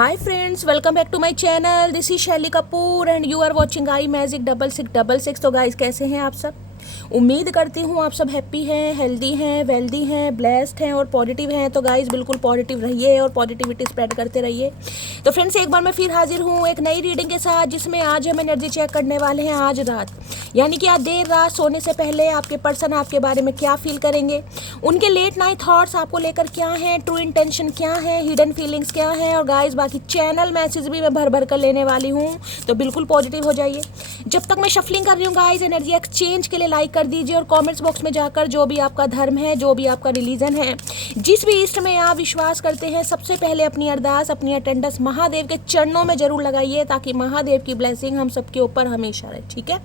Hi friends, welcome back to my channel. This is शैली Kapoor and you are watching I magic 6666। तो guys कैसे हैं आप सब? उम्मीद करती हूँ आप सब हैप्पी हैं, हेल्दी हैं, वेल्दी हैं, ब्लेस्ड हैं और पॉजिटिव हैं। तो गाइस बिल्कुल पॉजिटिव रहिए और पॉजिटिविटी स्प्रेड करते रहिए। तो फ्रेंड्स एक बार मैं फिर हाजिर हूँ एक नई रीडिंग के साथ, जिसमें आज हम एनर्जी चेक करने वाले हैं आज रात, यानी कि आज देर रात सोने से पहले आपके पर्सन आपके बारे में क्या फील करेंगे, उनके लेट नाइट थॉट्स आपको लेकर क्या हैं, ट्रू इंटेंशन क्या है, हिडन फीलिंग्स क्या है। और गाइस बाकी चैनल मैसेज भी मैं भर भर कर लेने वाली हूँ, तो बिल्कुल पॉजिटिव हो जाइए। जब तक मैं शफलिंग कर रही हूँ गाइस, एनर्जी एक्सचेंज के लिए लाइक कर दीजिए और कमेंट्स बॉक्स में जाकर जो भी आपका धर्म है, जो भी आपका रिलीजन है, जिस भी इष्ट में आप विश्वास करते हैं, सबसे पहले अपनी अरदास, अपनी अटेंडेंस महादेव के चरणों में जरूर लगाइए, ताकि महादेव की ब्लेसिंग हम सबके ऊपर हमेशा रहे। ठीक है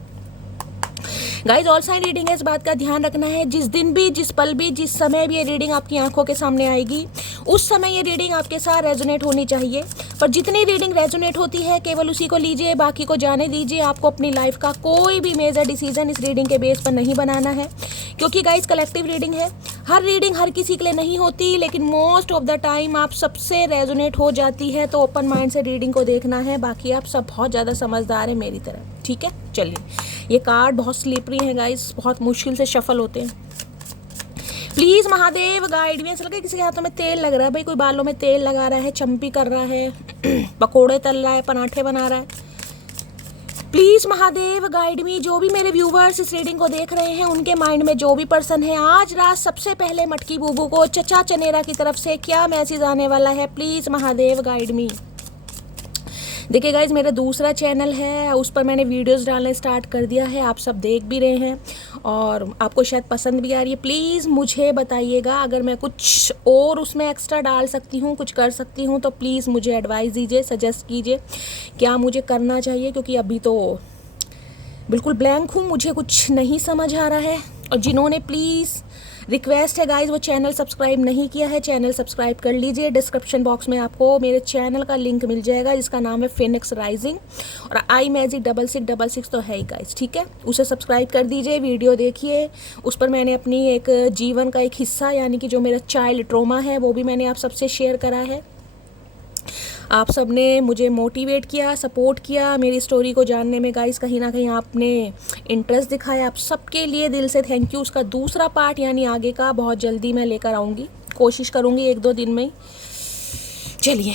गाइज, ऑल साइन रीडिंग है, इस बात का ध्यान रखना है। जिस दिन भी, जिस पल भी, जिस समय भी ये रीडिंग आपकी आंखों के सामने आएगी, उस समय ये रीडिंग आपके साथ रेजोनेट होनी चाहिए। पर जितनी रीडिंग रेजोनेट होती है केवल उसी को लीजिए, बाकी को जाने दीजिए। आपको अपनी लाइफ का कोई भी मेजर डिसीजन इस रीडिंग के बेस पर नहीं बनाना है, क्योंकि गाइज कलेक्टिव रीडिंग है। हर रीडिंग हर किसी के लिए नहीं होती, लेकिन मोस्ट ऑफ द टाइम आप सबसे रेजोनेट हो जाती है। तो ओपन माइंड से रीडिंग को देखना है। बाकी आप सब बहुत ज़्यादा समझदार हैं मेरी तरह। ठीक है, चलिए। ये कार्ड बहुत स्लिपरी है गाइस, बहुत मुश्किल से शफल होते हैं। प्लीज़ महादेव गाइड में। ऐसा लगा किसी के हाथों में तेल लग रहा है भाई, कोई बालों में तेल लगा रहा है, चंपी कर रहा है, पकोड़े तल रहा है, पराठे बना रहा है। Please Mahadev guide me. जो भी मेरे व्यूवर्स इस रीडिंग को देख रहे हैं, उनके माइंड में जो भी पर्सन है, आज रात सबसे पहले मटकी बूबू को चचा चनेरा की तरफ से क्या मैसेज आने वाला है, प्लीज़ महादेव गाइड मी। देखिए गाइज, मेरा दूसरा चैनल है, उस पर मैंने वीडियोस डालने स्टार्ट कर दिया है। आप सब देख भी रहे हैं और आपको शायद पसंद भी आ रही है। प्लीज़ मुझे बताइएगा, अगर मैं कुछ और उसमें एक्स्ट्रा डाल सकती हूँ, कुछ कर सकती हूँ, तो प्लीज़ मुझे एडवाइस दीजिए, सजेस्ट कीजिए क्या मुझे करना चाहिए, क्योंकि अभी तो बिल्कुल ब्लैंक हूँ, मुझे कुछ नहीं समझ आ रहा है। और जिन्होंने प्लीज़ रिक्वेस्ट है गाइज, वो चैनल सब्सक्राइब नहीं किया है, चैनल सब्सक्राइब कर लीजिए। डिस्क्रिप्शन बॉक्स में आपको मेरे चैनल का लिंक मिल जाएगा, जिसका नाम है फिनिक्स राइजिंग, और आई मैजिक 6666 तो है ही गाइज। ठीक है, उसे सब्सक्राइब कर दीजिए, वीडियो देखिए। उस पर मैंने अपनी एक जीवन का एक हिस्सा, यानी कि जो मेरा चाइल्ड ट्रॉमा है, वो भी मैंने आप सबसे शेयर करा है। आप सब ने मुझे मोटिवेट किया, सपोर्ट किया मेरी स्टोरी को जानने में गाइस। कहीं ना कहीं आपने इंटरेस्ट दिखाया, आप सबके लिए दिल से थैंक यू। उसका दूसरा पार्ट यानी आगे का बहुत जल्दी मैं लेकर आऊँगी, कोशिश करूँगी 1-2 दिन में ही। चलिए,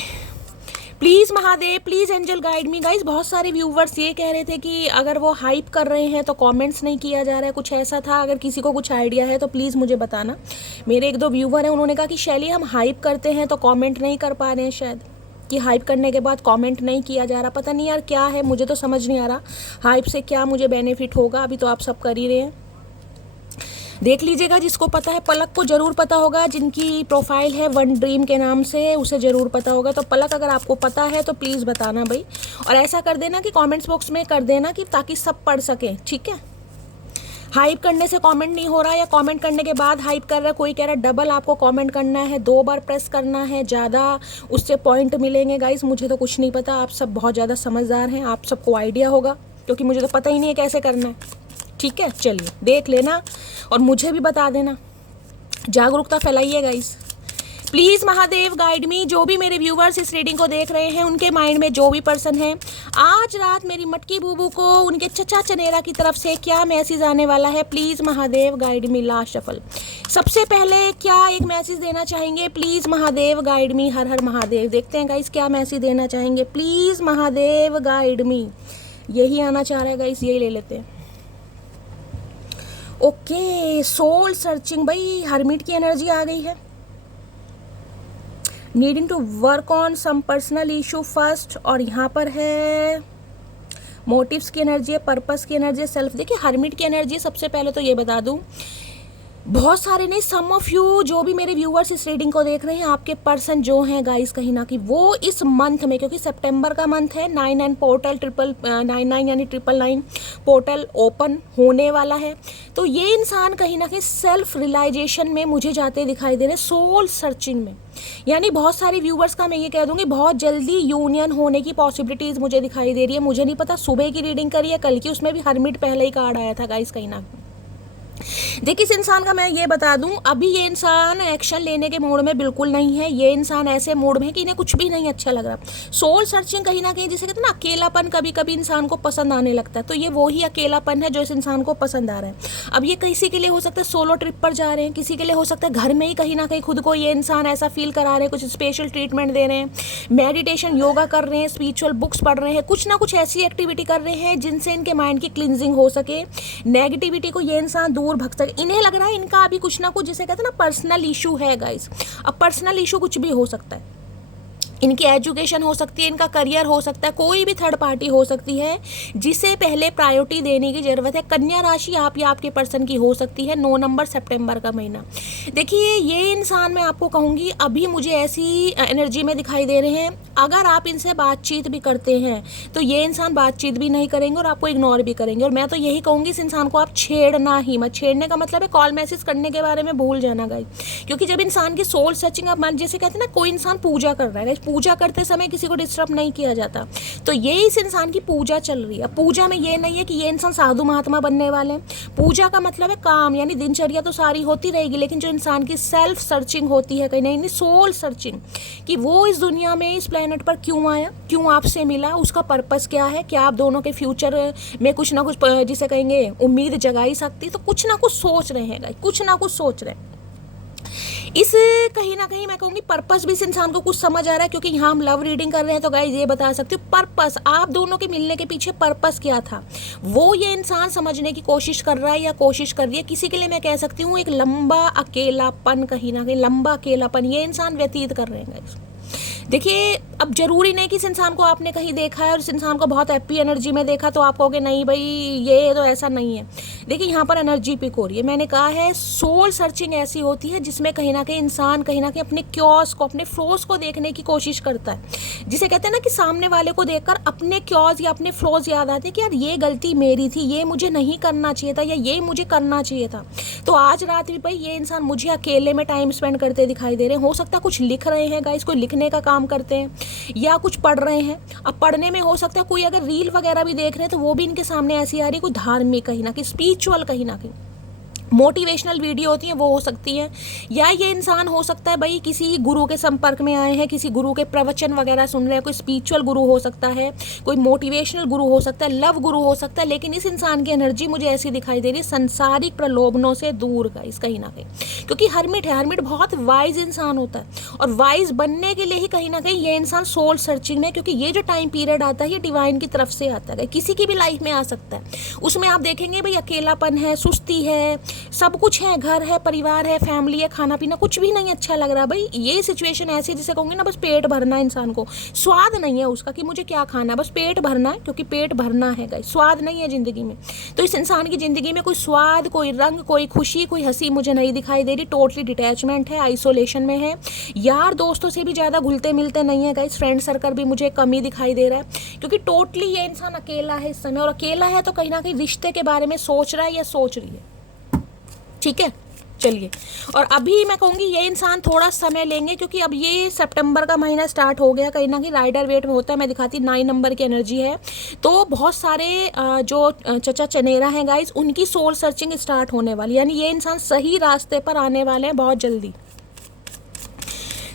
please Mahadev, please angel guide me. Guys बहुत सारे व्यूवर्स ये कह रहे थे कि अगर वो हाइप कर रहे हैं तो कमेंट्स नहीं किया जा रहा है, कुछ ऐसा था। अगर किसी को कुछ आइडिया है तो प्लीज़ मुझे बताना। मेरे 1-2 व्यूवर हैं, उन्होंने कहा कि शैली हम हाइप करते हैं तो कमेंट नहीं कर पा रहे हैं, शायद कि हाइप करने के बाद कमेंट नहीं किया जा रहा। पता नहीं यार क्या है, मुझे तो समझ नहीं आ रहा हाइप से क्या मुझे बेनिफिट होगा। अभी तो आप सब कर ही रहे हैं, देख लीजिएगा। जिसको पता है, पलक को ज़रूर पता होगा, जिनकी प्रोफाइल है वन ड्रीम के नाम से, उसे ज़रूर पता होगा। तो पलक, अगर आपको पता है तो प्लीज़ बताना भाई, और ऐसा कर देना कि कमेंट्स बॉक्स में कर देना, कि ताकि सब पढ़ सकें। ठीक है, हाइप करने से कमेंट नहीं हो रहा, या कमेंट करने के बाद हाइप कर रहा है, कोई कह रहा है डबल आपको कमेंट करना है, 2 बार प्रेस करना है, ज़्यादा उससे पॉइंट मिलेंगे। गाइस मुझे तो कुछ नहीं पता, आप सब बहुत ज़्यादा समझदार हैं, आप सबको आइडिया होगा, क्योंकि मुझे तो पता ही नहीं है कैसे करना है। ठीक है, चलिए देख लेना और मुझे भी बता देना, जागरूकता फैलाइए guys. Please Mahadev guide me. जो भी मेरे व्यूवर्स इस रीडिंग को देख रहे हैं, उनके माइंड में जो भी पर्सन है, आज रात मेरी मटकी बूबू को उनके चचा चनेरा की तरफ से क्या मैसेज आने वाला है, please Mahadev guide me. Last shuffle. सबसे पहले क्या एक मैसेज देना चाहेंगे, प्लीज़ महादेव गाइड मी। हर हर महादेव। देखते हैं गाइस क्या मैसेज देना चाहेंगे, प्लीज़ महादेव गाइड मी। यही आना चाह रहा है गाइस, यही ले लेते हैं। ओके, सोल सर्चिंग भाई, हर्मिट की एनर्जी आ गई है। Needing to work on some personal issue first, और यहाँ पर है मोटिव्स की एनर्जी है, पर्पस की एनर्जी है, सेल्फ। देखिए हर्मिट की एनर्जी। सबसे पहले तो ये बता दूँ, बहुत सारे नहीं, सम ऑफ यू जो भी मेरे व्यूवर्स इस रीडिंग को देख रहे हैं, आपके पर्सन जो हैं गाइस, कहीं ना कहीं वो इस मंथ में, क्योंकि सितंबर का मंथ है, 99 पोर्टल 999 यानी 999 पोर्टल ओपन होने वाला है। तो ये इंसान कहीं ना कहीं सेल्फ रियलाइजेशन में मुझे जाते दिखाई दे रहे हैं, सोल सर्चिंग में। यानी बहुत सारे व्यूवर्स का मैं ये कह दूंगी, बहुत जल्दी यूनियन होने की पॉसिबिलिटीज मुझे दिखाई दे रही है। मुझे नहीं पता सुबह की रीडिंग करी है कल की, उसमें भी हर्मिट पहले ही कार्ड आया था गाइस कहीं ना। देखिए इस इंसान का मैं ये बता दूं, अभी ये इंसान एक्शन लेने के मूड में बिल्कुल नहीं है। ये इंसान ऐसे मूड में है कि इन्हें कुछ भी नहीं अच्छा लग रहा। सोल सर्चिंग कहीं ना कहीं, जिसे कहते हैं ना अकेलापन, कभी कभी इंसान को पसंद आने लगता है, तो ये वो ही अकेलापन है जो इस इंसान को पसंद आ रहा है। अब ये किसी के लिए हो सकता है सोलो ट्रिप पर जा रहे हैं, किसी के लिए हो सकता है घर में ही कहीं ना कहीं खुद को ये इंसान ऐसा फील करा रहे हैं, कुछ स्पेशल ट्रीटमेंट दे रहे हैं, मेडिटेशन योगा कर रहे हैं, स्पिरिचुअल बुक्स पढ़ रहे हैं, कुछ ना कुछ ऐसी एक्टिविटी कर रहे हैं जिनसे इनके माइंड की क्लिनजिंग हो सके, नेगेटिविटी को ये इंसान दूर भग सके। इन्हें लग रहा है इनका अभी कुछ ना कुछ, जिसे कहते हैं ना पर्सनल इशू है गाइस। अब पर्सनल इशू कुछ भी हो सकता है, इनकी एजुकेशन हो सकती है, इनका करियर हो सकता है, कोई भी थर्ड पार्टी हो सकती है जिसे पहले प्रायोरिटी देने की ज़रूरत है। कन्या राशि आप या आपके पर्सन की हो सकती है 9 नंबर सितंबर का महीना। देखिए ये इंसान, मैं आपको कहूँगी अभी मुझे ऐसी एनर्जी में दिखाई दे रहे हैं, अगर आप इनसे बातचीत भी करते हैं तो ये इंसान बातचीत भी नहीं करेंगे और आपको इग्नोर भी करेंगे। और मैं तो यही कहूँगी इस इंसान को आप छेड़ना ही मत। छेड़ने का मतलब है कॉल मैसेज करने के बारे में भूल जाना गाइस, क्योंकि जब इंसान की सोल सर्चिंग, आप मान जैसे कहते हैं ना कोई इंसान पूजा कर रहा है, पूजा करते समय किसी को डिस्टर्ब नहीं किया जाता, तो ये इस इंसान की पूजा चल रही है। पूजा में ये नहीं है कि ये इंसान साधु महात्मा बनने वाले हैं। पूजा का मतलब है काम, यानी दिनचर्या तो सारी होती रहेगी, लेकिन जो इंसान की सेल्फ सर्चिंग होती है कहीं नहीं, सोल सर्चिंग, कि वो इस दुनिया में, इस प्लेनेट पर क्यों आया, क्यों आपसे मिला, उसका पर्पस क्या है, क्या आप दोनों के फ्यूचर में कुछ ना कुछ जिसे कहेंगे उम्मीद जगाई सकती, तो कुछ ना कुछ सोच रहे हैं, कुछ ना कुछ सोच रहे हैं। इस कहीं ना कहीं मैं कहूँगी पर्पस भी इस इंसान को कुछ समझ आ रहा है, क्योंकि यहाँ हम लव रीडिंग कर रहे हैं तो गाइस ये बता सकते हो पर्पस, आप दोनों के मिलने के पीछे पर्पस क्या था, वो ये इंसान समझने की कोशिश कर रहा है या कोशिश कर रही है। किसी के लिए मैं कह सकती हूँ एक लंबा अकेलापन, कहीं ना कहीं लंबा अकेलापन ये इंसान व्यतीत कर रहे हैं गाइस। देखिए अब जरूरी नहीं कि इस इंसान को आपने कहीं देखा है और इस इंसान को बहुत हैप्पी एनर्जी में देखा तो आप कहोगे नहीं भाई ये तो ऐसा नहीं है। देखिए यहाँ पर एनर्जी पिक हो रही है, मैंने कहा है सोल सर्चिंग ऐसी होती है जिसमें कहीं ना कहीं इंसान कहीं ना कहीं अपने क्योस को, अपने फ्लॉज को देखने की कोशिश करता है, जिसे कहते हैं ना कि सामने वाले को देखकर अपने क्योस या अपने फ्लॉज याद आते हैं कि यार ये गलती मेरी थी, ये मुझे नहीं करना चाहिए था, या ये मुझे करना चाहिए था। तो आज रात भी भाई ये इंसान मुझे अकेले में टाइम स्पेंड करते दिखाई दे रहे हैं। हो सकता है कुछ लिख रहे हैं गाइस, कोई लिखने का काम करते हैं या कुछ पढ़ रहे हैं। अब पढ़ने में हो सकता है कोई अगर रील वगैरह भी देख रहे हैं तो वो भी इनके सामने ऐसी आ रही है, कोई धार्मिक कहीं ना कहीं, स्पिरिचुअल कहीं ना कहीं, मोटिवेशनल वीडियो होती हैं वो हो सकती हैं। या ये इंसान हो सकता है भाई किसी गुरु के संपर्क में आए हैं, किसी गुरु के प्रवचन वगैरह सुन रहे हैं, कोई स्पिरिचुअल गुरु हो सकता है, कोई मोटिवेशनल गुरु हो सकता है, लव गुरु हो सकता है। लेकिन इस इंसान की एनर्जी मुझे ऐसी दिखाई दे रही है संसारिक प्रलोभनों से दूर का, इस कहीं ना कहीं, क्योंकि हर्मिट है, हर्मिट बहुत वाइज इंसान होता है और वाइज बनने के लिए ही कहीं ना कहीं ये इंसान सोल सर्चिंग में, क्योंकि ये जो टाइम पीरियड आता है ये डिवाइन की तरफ से आता है, किसी की भी लाइफ में आ सकता है। उसमें आप देखेंगे भाई अकेलापन है, सुस्ती है, सब कुछ है, घर है, परिवार है, फैमिली है, खाना पीना कुछ भी नहीं अच्छा लग रहा। भाई ये सिचुएशन ऐसी जिसे कहूँगी ना बस पेट भरना, इंसान को स्वाद नहीं है उसका कि मुझे क्या खाना, बस पेट भरना है, क्योंकि पेट भरना है गाइस, स्वाद नहीं है ज़िंदगी में। तो इस इंसान की ज़िंदगी में कोई स्वाद, कोई रंग, कोई खुशी, कोई हंसी मुझे नहीं दिखाई दे रही। टोटली डिटैचमेंट है, आइसोलेशन में है, यार दोस्तों से भी ज़्यादा घुलते मिलते नहीं है गाइस, फ्रेंड सर्कल भी मुझे कमी दिखाई दे रहा है, क्योंकि टोटली ये इंसान अकेला है इस समय। और अकेला है तो कहीं ना कहीं रिश्ते के बारे में सोच रहा है या सोच रही है, ठीक है। चलिए, और अभी मैं कहूँगी ये इंसान थोड़ा समय लेंगे, क्योंकि अब ये सितंबर का महीना स्टार्ट हो गया, कहीं ना कहीं राइडर वेट में होता है, मैं दिखाती 9 नंबर की एनर्जी है। तो बहुत सारे जो चचा चनेरा हैं गाइस, उनकी सोल सर्चिंग स्टार्ट होने वाली, यानी ये इंसान सही रास्ते पर आने वाले हैं बहुत जल्दी।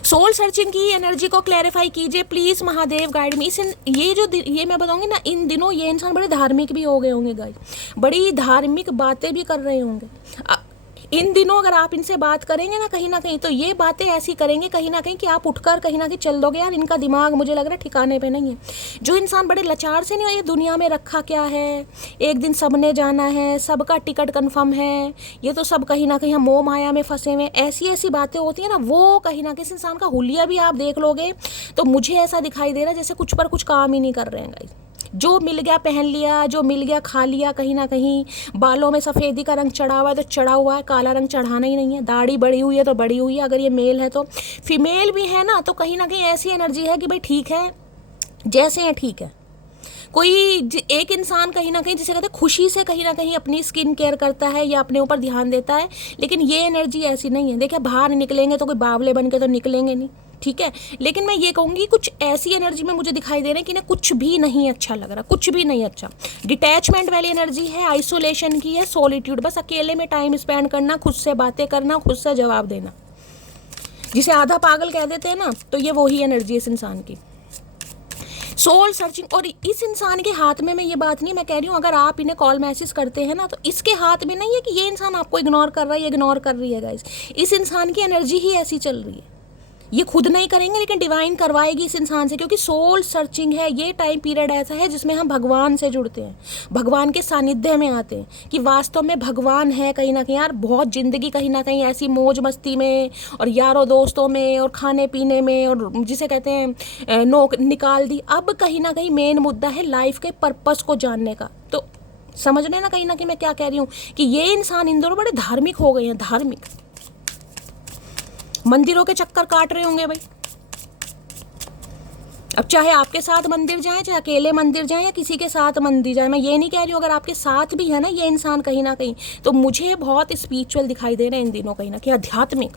सोल सर्चिंग की एनर्जी को क्लैरिफाई कीजिए प्लीज़, महादेव गाइड मी। ये मैं बताऊंगी ना, इन दिनों ये इंसान बड़े धार्मिक भी हो गए होंगे गाइस, बड़ी धार्मिक बातें भी कर रहे होंगे इन दिनों। अगर आप इनसे बात करेंगे ना कहीं तो ये बातें ऐसी करेंगे कहीं ना कहीं कि आप उठकर कहीं ना कहीं चल दोगे, यार इनका दिमाग मुझे लग रहा है ठिकाने पे नहीं है। जो इंसान बड़े लाचार से नहीं, ये दुनिया में रखा क्या है, एक दिन सबने जाना है, सबका टिकट कंफर्म है, ये तो सब कहीं ना कहीं हम मोह माया में फंसे हुए, ऐसी ऐसी बातें होती है ना, वो कहीं ना कहीं इंसान का हुलिया भी आप देख लोगे तो मुझे ऐसा दिखाई दे रहा है जैसे कुछ पर कुछ काम ही नहीं कर रहे हैं गाइस। जो मिल गया पहन लिया, जो मिल गया खा लिया, कहीं ना कहीं बालों में सफ़ेदी का रंग चढ़ा हुआ है तो चढ़ा हुआ है, काला रंग चढ़ाना ही नहीं है, दाढ़ी बड़ी हुई है तो बड़ी हुई है, अगर ये मेल है तो, फीमेल भी है ना, तो कहीं ना कहीं ऐसी एनर्जी है कि भाई ठीक है जैसे हैं ठीक है। कोई एक इंसान कहीं ना कहीं जिसे कहते हैं खुशी से कहीं ना कहीं अपनी स्किन केयर करता है या अपने ऊपर ध्यान देता है, लेकिन ये एनर्जी ऐसी नहीं है। देखिए बाहर निकलेंगे तो कोई बावले बन के तो निकलेंगे नहीं, ठीक है। लेकिन मैं ये कहूँगी कुछ ऐसी एनर्जी में मुझे दिखाई दे रहा है कि इन्हें कुछ भी नहीं अच्छा लग रहा, कुछ भी नहीं अच्छा। डिटैचमेंट वाली एनर्जी है, आइसोलेशन की है, सॉलिट्यूड, बस अकेले में टाइम स्पेंड करना, खुद से बातें करना, खुद से जवाब देना, जिसे आधा पागल कह देते हैं ना, तो ये वही एनर्जी है इस इंसान की। Soul searching. और इस इंसान के हाथ में, मैं ये बात नहीं मैं कह रही हूँ, अगर आप इन्हें कॉल मैसेज करते हैं ना, तो इसके हाथ में नहीं है कि ये इंसान आपको इग्नोर कर रहा है, इग्नोर कर रही है गाइस। इस इंसान की एनर्जी ही ऐसी चल रही है। ये खुद नहीं करेंगे लेकिन डिवाइन करवाएगी इस इंसान से, क्योंकि सोल सर्चिंग है। ये टाइम पीरियड ऐसा है जिसमें हम भगवान से जुड़ते हैं, भगवान के सानिध्य में आते हैं कि वास्तव में भगवान है कहीं ना कहीं। यार बहुत ज़िंदगी कहीं ना कहीं ऐसी मौज मस्ती में और यारों दोस्तों में और खाने पीने में और जिसे कहते हैं नोक निकाल दी। अब कहीं ना कहीं मेन मुद्दा है लाइफ के पर्पस को जानने का। तो समझ रहे ना कहीं ना कहीं मैं क्या कह रही हूँ, कि ये इंसान इन दोनों बड़े धार्मिक हो गए हैं, धार्मिक। मंदिरों के चक्कर काट रहे होंगे भाई। अब चाहे आपके साथ मंदिर जाएं, चाहे अकेले मंदिर जाएं, या किसी के साथ मंदिर जाएं, मैं ये नहीं कह रही हूँ, अगर आपके साथ भी है ना ये इंसान कहीं ना कहीं, तो मुझे बहुत स्पिरिचुअल दिखाई दे रहे हैं इन दिनों, कहीं ना कहीं आध्यात्मिक।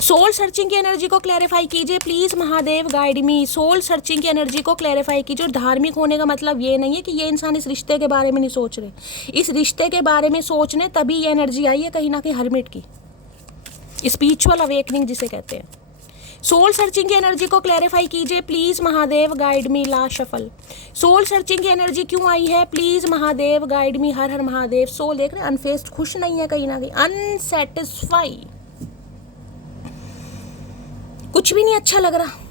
सोल सर्चिंग की एनर्जी को क्लैरिफाई कीजिए please Mahadev, guide me. Soul searching की एनर्जी को क्लैरिफाई कीजिए। और धार्मिक होने का मतलब ये नहीं है कि ये इंसान इस रिश्ते के बारे में नहीं सोच रहे, इस रिश्ते के बारे में सोचने तभी ये एनर्जी आई है कहीं ना कहीं हर्मिट की, स्पिरिचुअल अवेकनिंग जिसे कहते हैं। सोल सर्चिंग की एनर्जी को क्लैरिफाई कीजिए प्लीज महादेव, गाइड मी। ला शफल। सोल सर्चिंग की एनर्जी क्यों आई है प्लीज महादेव, गाइड मी। हर हर महादेव। सोल देख रहे हैं अनफेस्ड, खुश नहीं है कहीं ना कहीं, अनसेटिस्फाई, कुछ भी नहीं अच्छा लग रहा।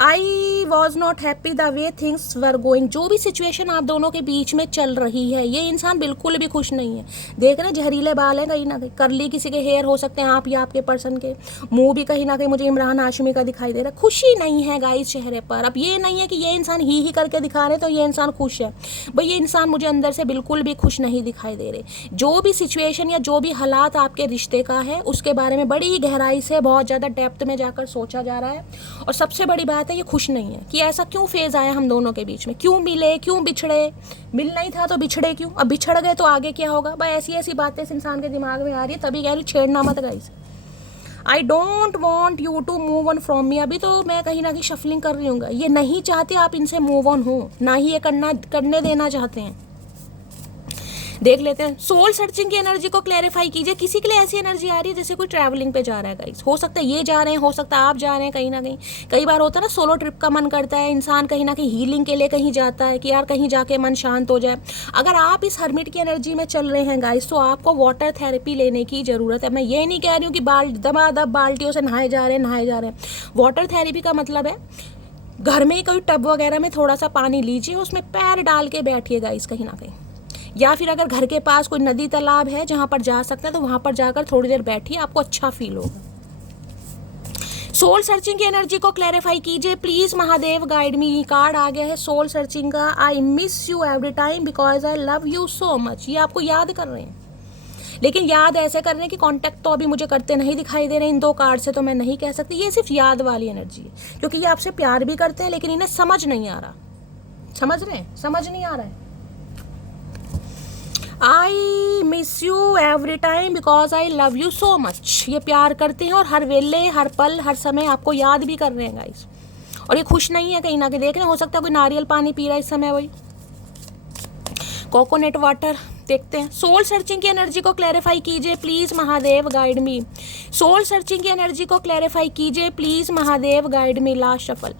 I was not happy the way things were going. जो भी सिचुएशन आप दोनों के बीच में चल रही है, ये इंसान बिल्कुल भी खुश नहीं है। देख रहे हैं जहरीले बाल हैं कहीं ना कहीं, करली किसी के हेयर हो सकते हैं आप या आपके पर्सन के, मुंह भी कहीं ना कहीं मुझे इमरान हाशमी का दिखाई दे रहा है। खुशी नहीं है गाइस चेहरे पर। अब ये नहीं है कि ये इंसान ही करके दिखा रहे तो ये इंसान खुश है, भाई ये इंसान मुझे अंदर से बिल्कुल भी खुश नहीं दिखाई दे रहे। जो भी सिचुएशन या जो भी हालात आपके रिश्ते का है उसके बारे में बड़ी गहराई से, बहुत ज़्यादा डेप्थ में जाकर सोचा जा रहा है। और सबसे बड़ी बात है ये खुश नहीं है कि ऐसा क्यों फेज आया हम दोनों के बीच में, क्यों मिले, क्यों बिछड़े, मिलना ही था तो बिछड़े क्यों, अब बिछड़ गए तो आगे क्या होगा। भाई ऐसी ऐसी बातें इस इंसान के दिमाग में आ रही है, तभी कह रही छेड़ना मत guys. I don't want you to move on from me. अभी तो मैं कहीं ना कहीं शफलिंग कर रही हूँ, ये नहीं चाहते आप इनसे मूव ऑन हो, ना ही ये करने देना चाहते हैं। देख लेते हैं। सोल सर्चिंग की एनर्जी को क्लैरिफाई कीजिए। किसी के लिए ऐसी एनर्जी आ रही है जैसे कोई ट्रैवलिंग पे जा रहा है गाइस, हो सकता है ये जा रहे हैं, हो सकता है आप जा रहे हैं कहीं ना कहीं। कई बार होता है ना सोलो ट्रिप का मन करता है, इंसान कहीं ना कहीं हीलिंग के लिए कहीं जाता है कि यार कहीं जाके मन शांत हो जाए। अगर आप इस हर्मिट की एनर्जी में चल रहे हैं गाइस, तो आपको वाटर थेरेपी लेने की ज़रूरत है। मैं ये नहीं कह रही हूँ कि दबादब बाल्टियों से नहाए जा रहे हैं। वाटर थेरेपी का मतलब है घर में ही कोई टब वगैरह में थोड़ा सा पानी लीजिए, उसमें पैर डाल के बैठिए गाइस कहीं ना कहीं, या फिर अगर घर के पास कोई नदी तालाब है जहां पर जा सकते हैं तो वहां पर जाकर थोड़ी देर बैठिए, आपको अच्छा फील होगा। सोल सर्चिंग की एनर्जी को क्लैरिफाई कीजिए please Mahadev, guide me. Card आ गया है सोल सर्चिंग का। I miss you every time because I love you so much. ये आपको याद कर रहे हैं, लेकिन याद ऐसे कर रहे हैं कि कांटेक्ट तो अभी मुझे करते नहीं दिखाई दे रहे हैं। इन दो कार्ड से तो मैं नहीं कह सकती, ये सिर्फ याद वाली एनर्जी है, क्योंकि ये आपसे प्यार भी करते हैं लेकिन इन्हें समझ नहीं आ रहा। समझ रहे हैं, समझ नहीं आ रहा है। आई miss you every time because I love you so much. ये प्यार करते हैं और हर वेले, हर पल, हर समय आपको याद भी कर रहे हैं गाइस। और ये खुश नहीं है कहीं ना कहीं, देख रहे हैं, हो सकता है कोई नारियल पानी पी रहा है इस समय, वही कोकोनट वाटर। देखते हैं। सोल सर्चिंग की एनर्जी को क्लैरिफाई कीजिए please Mahadev, guide me. Soul searching की एनर्जी को क्लैरिफाई कीजिए please Mahadev, guide me. Last shuffle.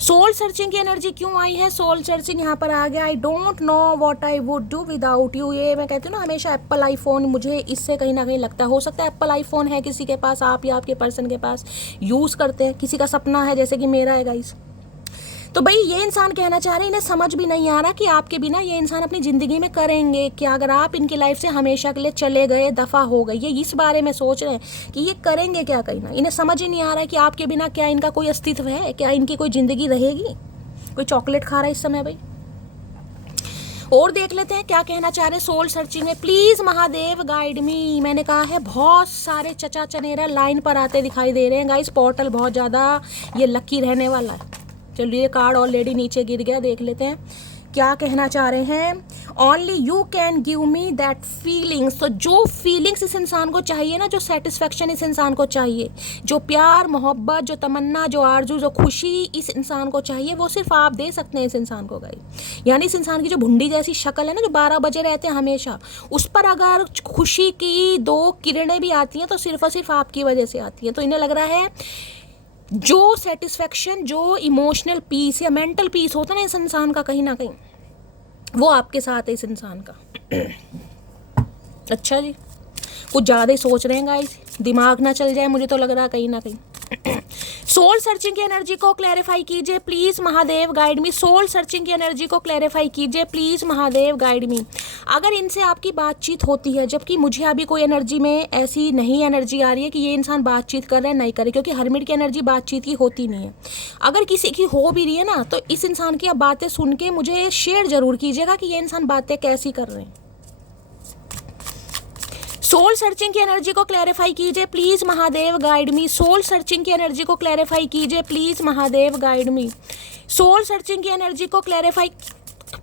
Soul searching की एनर्जी क्यों आई है? सोल सर्चिंग यहाँ पर आ गया। I don't know what I would do without you. ये मैं कहती हूँ ना हमेशा एप्पल आईफोन, मुझे इससे कहीं ना कहीं लगता है, हो सकता है एप्पल आईफोन है किसी के पास, आप या आपके पर्सन के पास यूज़ करते हैं, किसी का सपना है जैसे कि मेरा है गाइस। तो भाई ये इंसान कहना चाह रहे हैं, इन्हें समझ भी नहीं आ रहा कि आपके बिना ये इंसान अपनी ज़िंदगी में करेंगे क्या। अगर आप इनकी लाइफ से हमेशा के लिए चले गए, दफ़ा हो गए, ये इस बारे में सोच रहे हैं कि ये करेंगे क्या कहीं ना। इन्हें समझ ही नहीं आ रहा है कि आपके बिना क्या इनका कोई अस्तित्व है, क्या इनकी कोई ज़िंदगी रहेगी। कोई चॉकलेट खा रहा है इस समय भाई। और देख लेते हैं क्या कहना चाह रहे हैं सोल सर्चिंग में। प्लीज़ महादेव, गाइड मी। मैंने कहा है बहुत सारे चचा चनेरा लाइन पर आते दिखाई दे रहे हैं गाइस। पोर्टल बहुत ज़्यादा ये लकी रहने वाला है। चलिए कार्ड ऑलरेडी नीचे गिर गया, देख लेते हैं क्या कहना चाह रहे हैं, only you can give me that feelings. तो जो फीलिंग्स इस इंसान को चाहिए ना, जो सेटिस्फेक्शन इस इंसान को चाहिए, जो प्यार मोहब्बत, जो तमन्ना, जो आरजू, जो खुशी इस इंसान को चाहिए, वो सिर्फ आप दे सकते हैं इस इंसान को गाइस। यानी इस इंसान की जो भुंडी जैसी शक्ल है ना, जो 12 बजे रहते हैं हमेशा, उस पर अगर खुशी की 2 किरणें भी आती हैं तो सिर्फ और सिर्फ आपकी वजह से आती हैं। तो इन्हें लग रहा है जो सेटिस्फेक्शन, जो इमोशनल पीस या मेंटल पीस होता है ना इस इंसान का, कहीं ना कहीं वो आपके साथ है इस इंसान का। अच्छा जी, कुछ ज़्यादा ही सोच रहे हैं गाइस, दिमाग ना चल जाए, मुझे तो लग रहा है कहीं ना कहीं। सोल सर्चिंग की एनर्जी को क्लैरिफाई कीजिए please Mahadev guide me. Soul searching की एनर्जी को क्लैरिफाई कीजिए प्लीज महादेव गाइड मी। अगर इनसे आपकी बातचीत होती है, जबकि मुझे अभी कोई एनर्जी में ऐसी नहीं एनर्जी आ रही है कि ये इंसान बातचीत कर रहे हैं, नहीं करे, क्योंकि हरमिट की एनर्जी बातचीत की होती नहीं है। अगर किसी की हो भी रही है ना, तो इस इंसान की आप बातें सुन के मुझे शेयर जरूर कीजिएगा कि ये इंसान बातें कैसी कर रहे हैं। सोल सर्चिंग की एनर्जी को क्लैरिफाई कीजिए please Mahadev guide me. Soul searching की एनर्जी को क्लैरिफाई कीजिए please Mahadev guide me. Soul searching की एनर्जी को clarify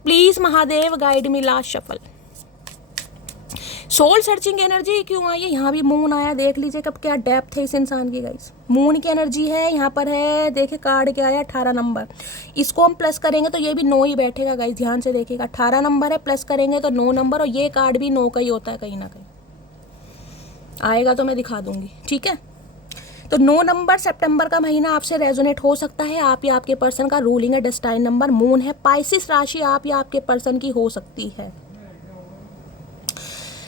please Mahadev guide me. Last shuffle. Soul searching energy क्यों आई है? यहाँ भी मून आया, देख लीजिए कब क्या डेप्थ है इस इंसान की गाइस। मून की एनर्जी है, यहाँ पर है, देखिए कार्ड क्या आया, 18 नंबर। इसको हम प्लस करेंगे तो ये भी 9 ही बैठेगा गाइस, ध्यान से देखिएगा। 18 नंबर है, प्लस करेंगे तो 9 नंबर, और ये कार्ड भी 9 का ही होता है, कहीं ना कहीं आएगा तो मैं दिखा दूंगी, ठीक है। तो 9 नंबर, सितंबर का महीना आपसे रेजोनेट हो सकता है। आप या आपके पर्सन का रूलिंग है डेस्टाइन नंबर, मून है, पाइसिस राशि आप या आपके पर्सन की हो सकती है।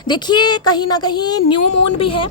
देखिए कहीं ना कहीं न्यू मून भी है,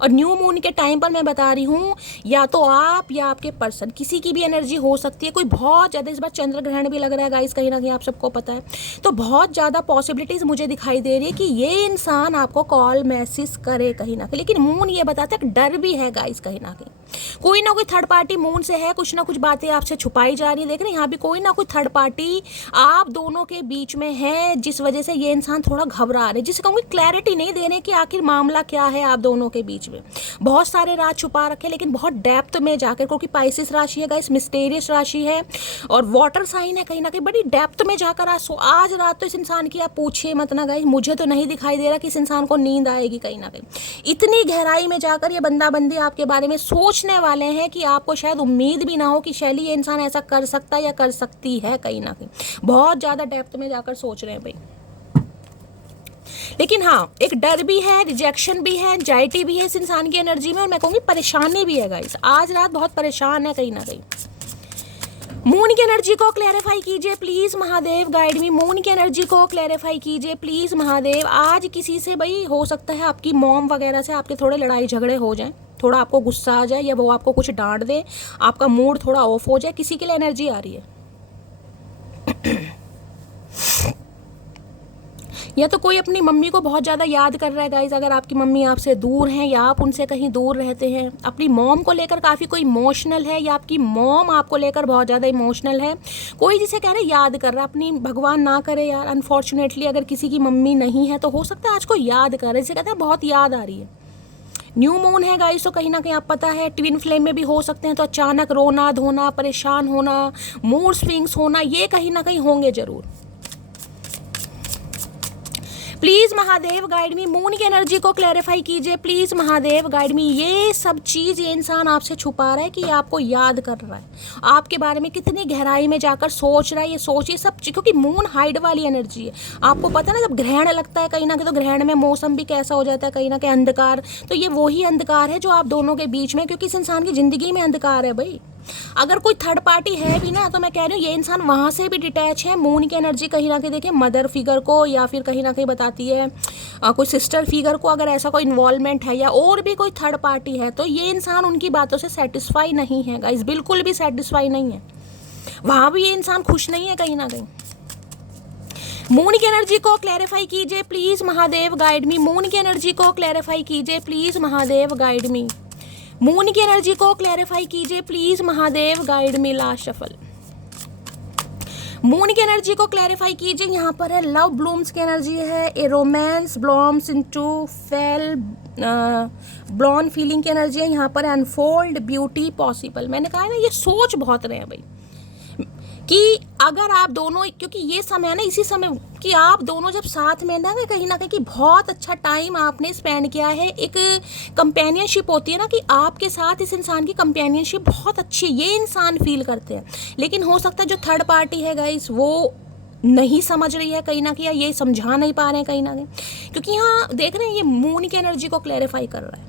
और न्यू मून के टाइम पर मैं बता रही हूँ, या तो आप या आपके पर्सन, किसी की भी एनर्जी हो सकती है। कोई बहुत ज़्यादा, इस बार चंद्र ग्रहण भी लग रहा है गाइस, कहीं ना कहीं आप सबको पता है। तो बहुत ज़्यादा पॉसिबिलिटीज़ मुझे दिखाई दे रही है कि ये इंसान आपको कॉल मैसेज करे कहीं ना कहीं। लेकिन मून ये बताता है कि डर भी है गाइस, कहीं ना कहीं कोई ना कोई थर्ड पार्टी मून से है, कुछ ना कुछ बातें आपसे छुपाई जा रही है। देख रहे हैं यहाँ भी कोई ना कोई थर्ड पार्टी आप दोनों के बीच में है, जिस वजह से ये इंसान थोड़ा घबरा रहे, जिसे कहूँगी क्लैरिटी नहीं दे रहे कि आखिर मामला क्या है आप दोनों के बीच में। बहुत सारे राज छुपा रखे, लेकिन बहुत डेप्थ में जाकर, क्योंकि पाइसिस राशि है गाइस, मिस्टीरियस राशि है और वाटर साइन है, कहीं ना कहीं बड़ी डेप्थ में जाकर आज रात तो इस इंसान की आप पूछिए मत ना गाइस। मुझे तो नहीं दिखाई दे रहा कि इस इंसान को नींद आएगी, कहीं ना कहीं इतनी गहराई में जाकर ये बंदा बंदी आपके बारे में सोचने वाले हैं कि आपको शायद उम्मीद भी ना हो कि शैली ये इंसान ऐसा कर सकता है या कर सकती है। कहीं ना कहीं बहुत ज़्यादा डेप्थ में जाकर सोच रहे हैं भाई। लेकिन हाँ, एक डर भी है, रिजेक्शन भी है, एंजाइटी भी है इस इंसान की एनर्जी में, और मैं कहूँगी परेशानी भी है गाइस। आज रात बहुत परेशान है कहीं ना कहीं। मून की एनर्जी को क्लैरिफाई कीजिए please Mahadev guide me. Moon की एनर्जी को क्लैरिफाई कीजिए प्लीज महादेव। आज किसी से भाई हो सकता है आपकी मॉम वगैरह से आपके थोड़े लड़ाई झगड़े हो जाएं, थोड़ा आपको गुस्सा आ जाए, या वो आपको कुछ डांट दे, आपका मूड थोड़ा ऑफ हो जाए, किसी के लिए एनर्जी आ रही है। या तो कोई अपनी मम्मी को बहुत ज़्यादा याद कर रहा है गाइज, अगर आपकी मम्मी आपसे दूर हैं या आप उनसे कहीं दूर रहते हैं। अपनी मॉम को लेकर काफ़ी कोई इमोशनल है, या आपकी मॉम आपको लेकर बहुत ज़्यादा इमोशनल है। कोई जिसे कह रहे याद कर रहा है अपनी, भगवान ना करे यार, अनफॉर्चुनेटली अगर किसी की मम्मी नहीं है तो हो सकता है आज को याद कर रहे हैं, जिसे कहते हैं बहुत याद आ रही है। न्यू मून है गाइस, तो कहीं ना कहीं आप पता है ट्विन फ्लेम में भी हो सकते हैं, तो अचानक रोना धोना, परेशान होना, मूड स्विंग्स होना, ये कहीं ना कहीं होंगे जरूर। Please Mahadev guide me. Moon की एनर्जी को क्लैरिफाई कीजिए प्लीज महादेव गाइड मी। ये सब चीज ये इंसान आपसे छुपा रहा है कि ये आपको याद कर रहा है, आपके बारे में कितनी गहराई में जाकर सोच रहा है, ये सोचिए सब चीज, क्योंकि मून हाइड वाली एनर्जी है। आपको पता है ना, जब ग्रहण लगता है कहीं ना कहीं, तो ग्रहण में मौसम भी कैसा हो जाता है, कहीं ना कहीं अंधकार। तो ये वही अंधकार है जो आप दोनों के बीच में, क्योंकि इस इंसान की जिंदगी में अंधकार है भाई। अगर कोई थर्ड पार्टी है भी ना, तो मैं कह रही हूँ ये इंसान वहाँ से भी डिटैच है। मून की एनर्जी कहीं ना कहीं देखिए मदर फिगर को, या फिर कहीं ना कहीं बताती है कोई सिस्टर फिगर को, अगर ऐसा कोई इन्वॉल्वमेंट है या और भी कोई थर्ड पार्टी है, तो ये इंसान उनकी बातों से सेटिस्फाई नहीं है गाइस, बिल्कुल भी सेटिस्फाई नहीं है। वहाँ भी ये इंसान खुश नहीं है कहीं ना कहीं। मून की एनर्जी को क्लैरिफाई कीजिए please Mahadev guide me. Moon की एनर्जी को क्लैरिफाई कीजिए please Mahadev guide me. Moon की एनर्जी को क्लैरिफाई कीजिए please Mahadev guide me. Last shuffle. Moon की एनर्जी को क्लैरिफाई कीजिए। यहाँ पर है लव ब्लूम्स की एनर्जी है, a romance blooms into full blown feeling की एनर्जी है। यहाँ पर अनफोल्ड ब्यूटी पॉसिबल। मैंने कहा है ना, ये सोच बहुत रहे हैं भाई कि अगर आप दोनों, क्योंकि ये समय है ना, इसी समय कि आप दोनों जब साथ में ना कहीं कि बहुत अच्छा टाइम आपने स्पेंड किया है, एक कंपेनियनशिप होती है ना कि आपके साथ इस इंसान की कंपेनियनशिप बहुत अच्छी, ये इंसान फील करते हैं। लेकिन हो सकता है जो थर्ड पार्टी है गाइस वो नहीं समझ रही है कहीं ना कहीं, या ये समझा नहीं पा रहे हैं कहीं ना कहीं, क्योंकि यहाँ देख रहे हैं ये मून की एनर्जी को क्लैरिफाई कर रहा है।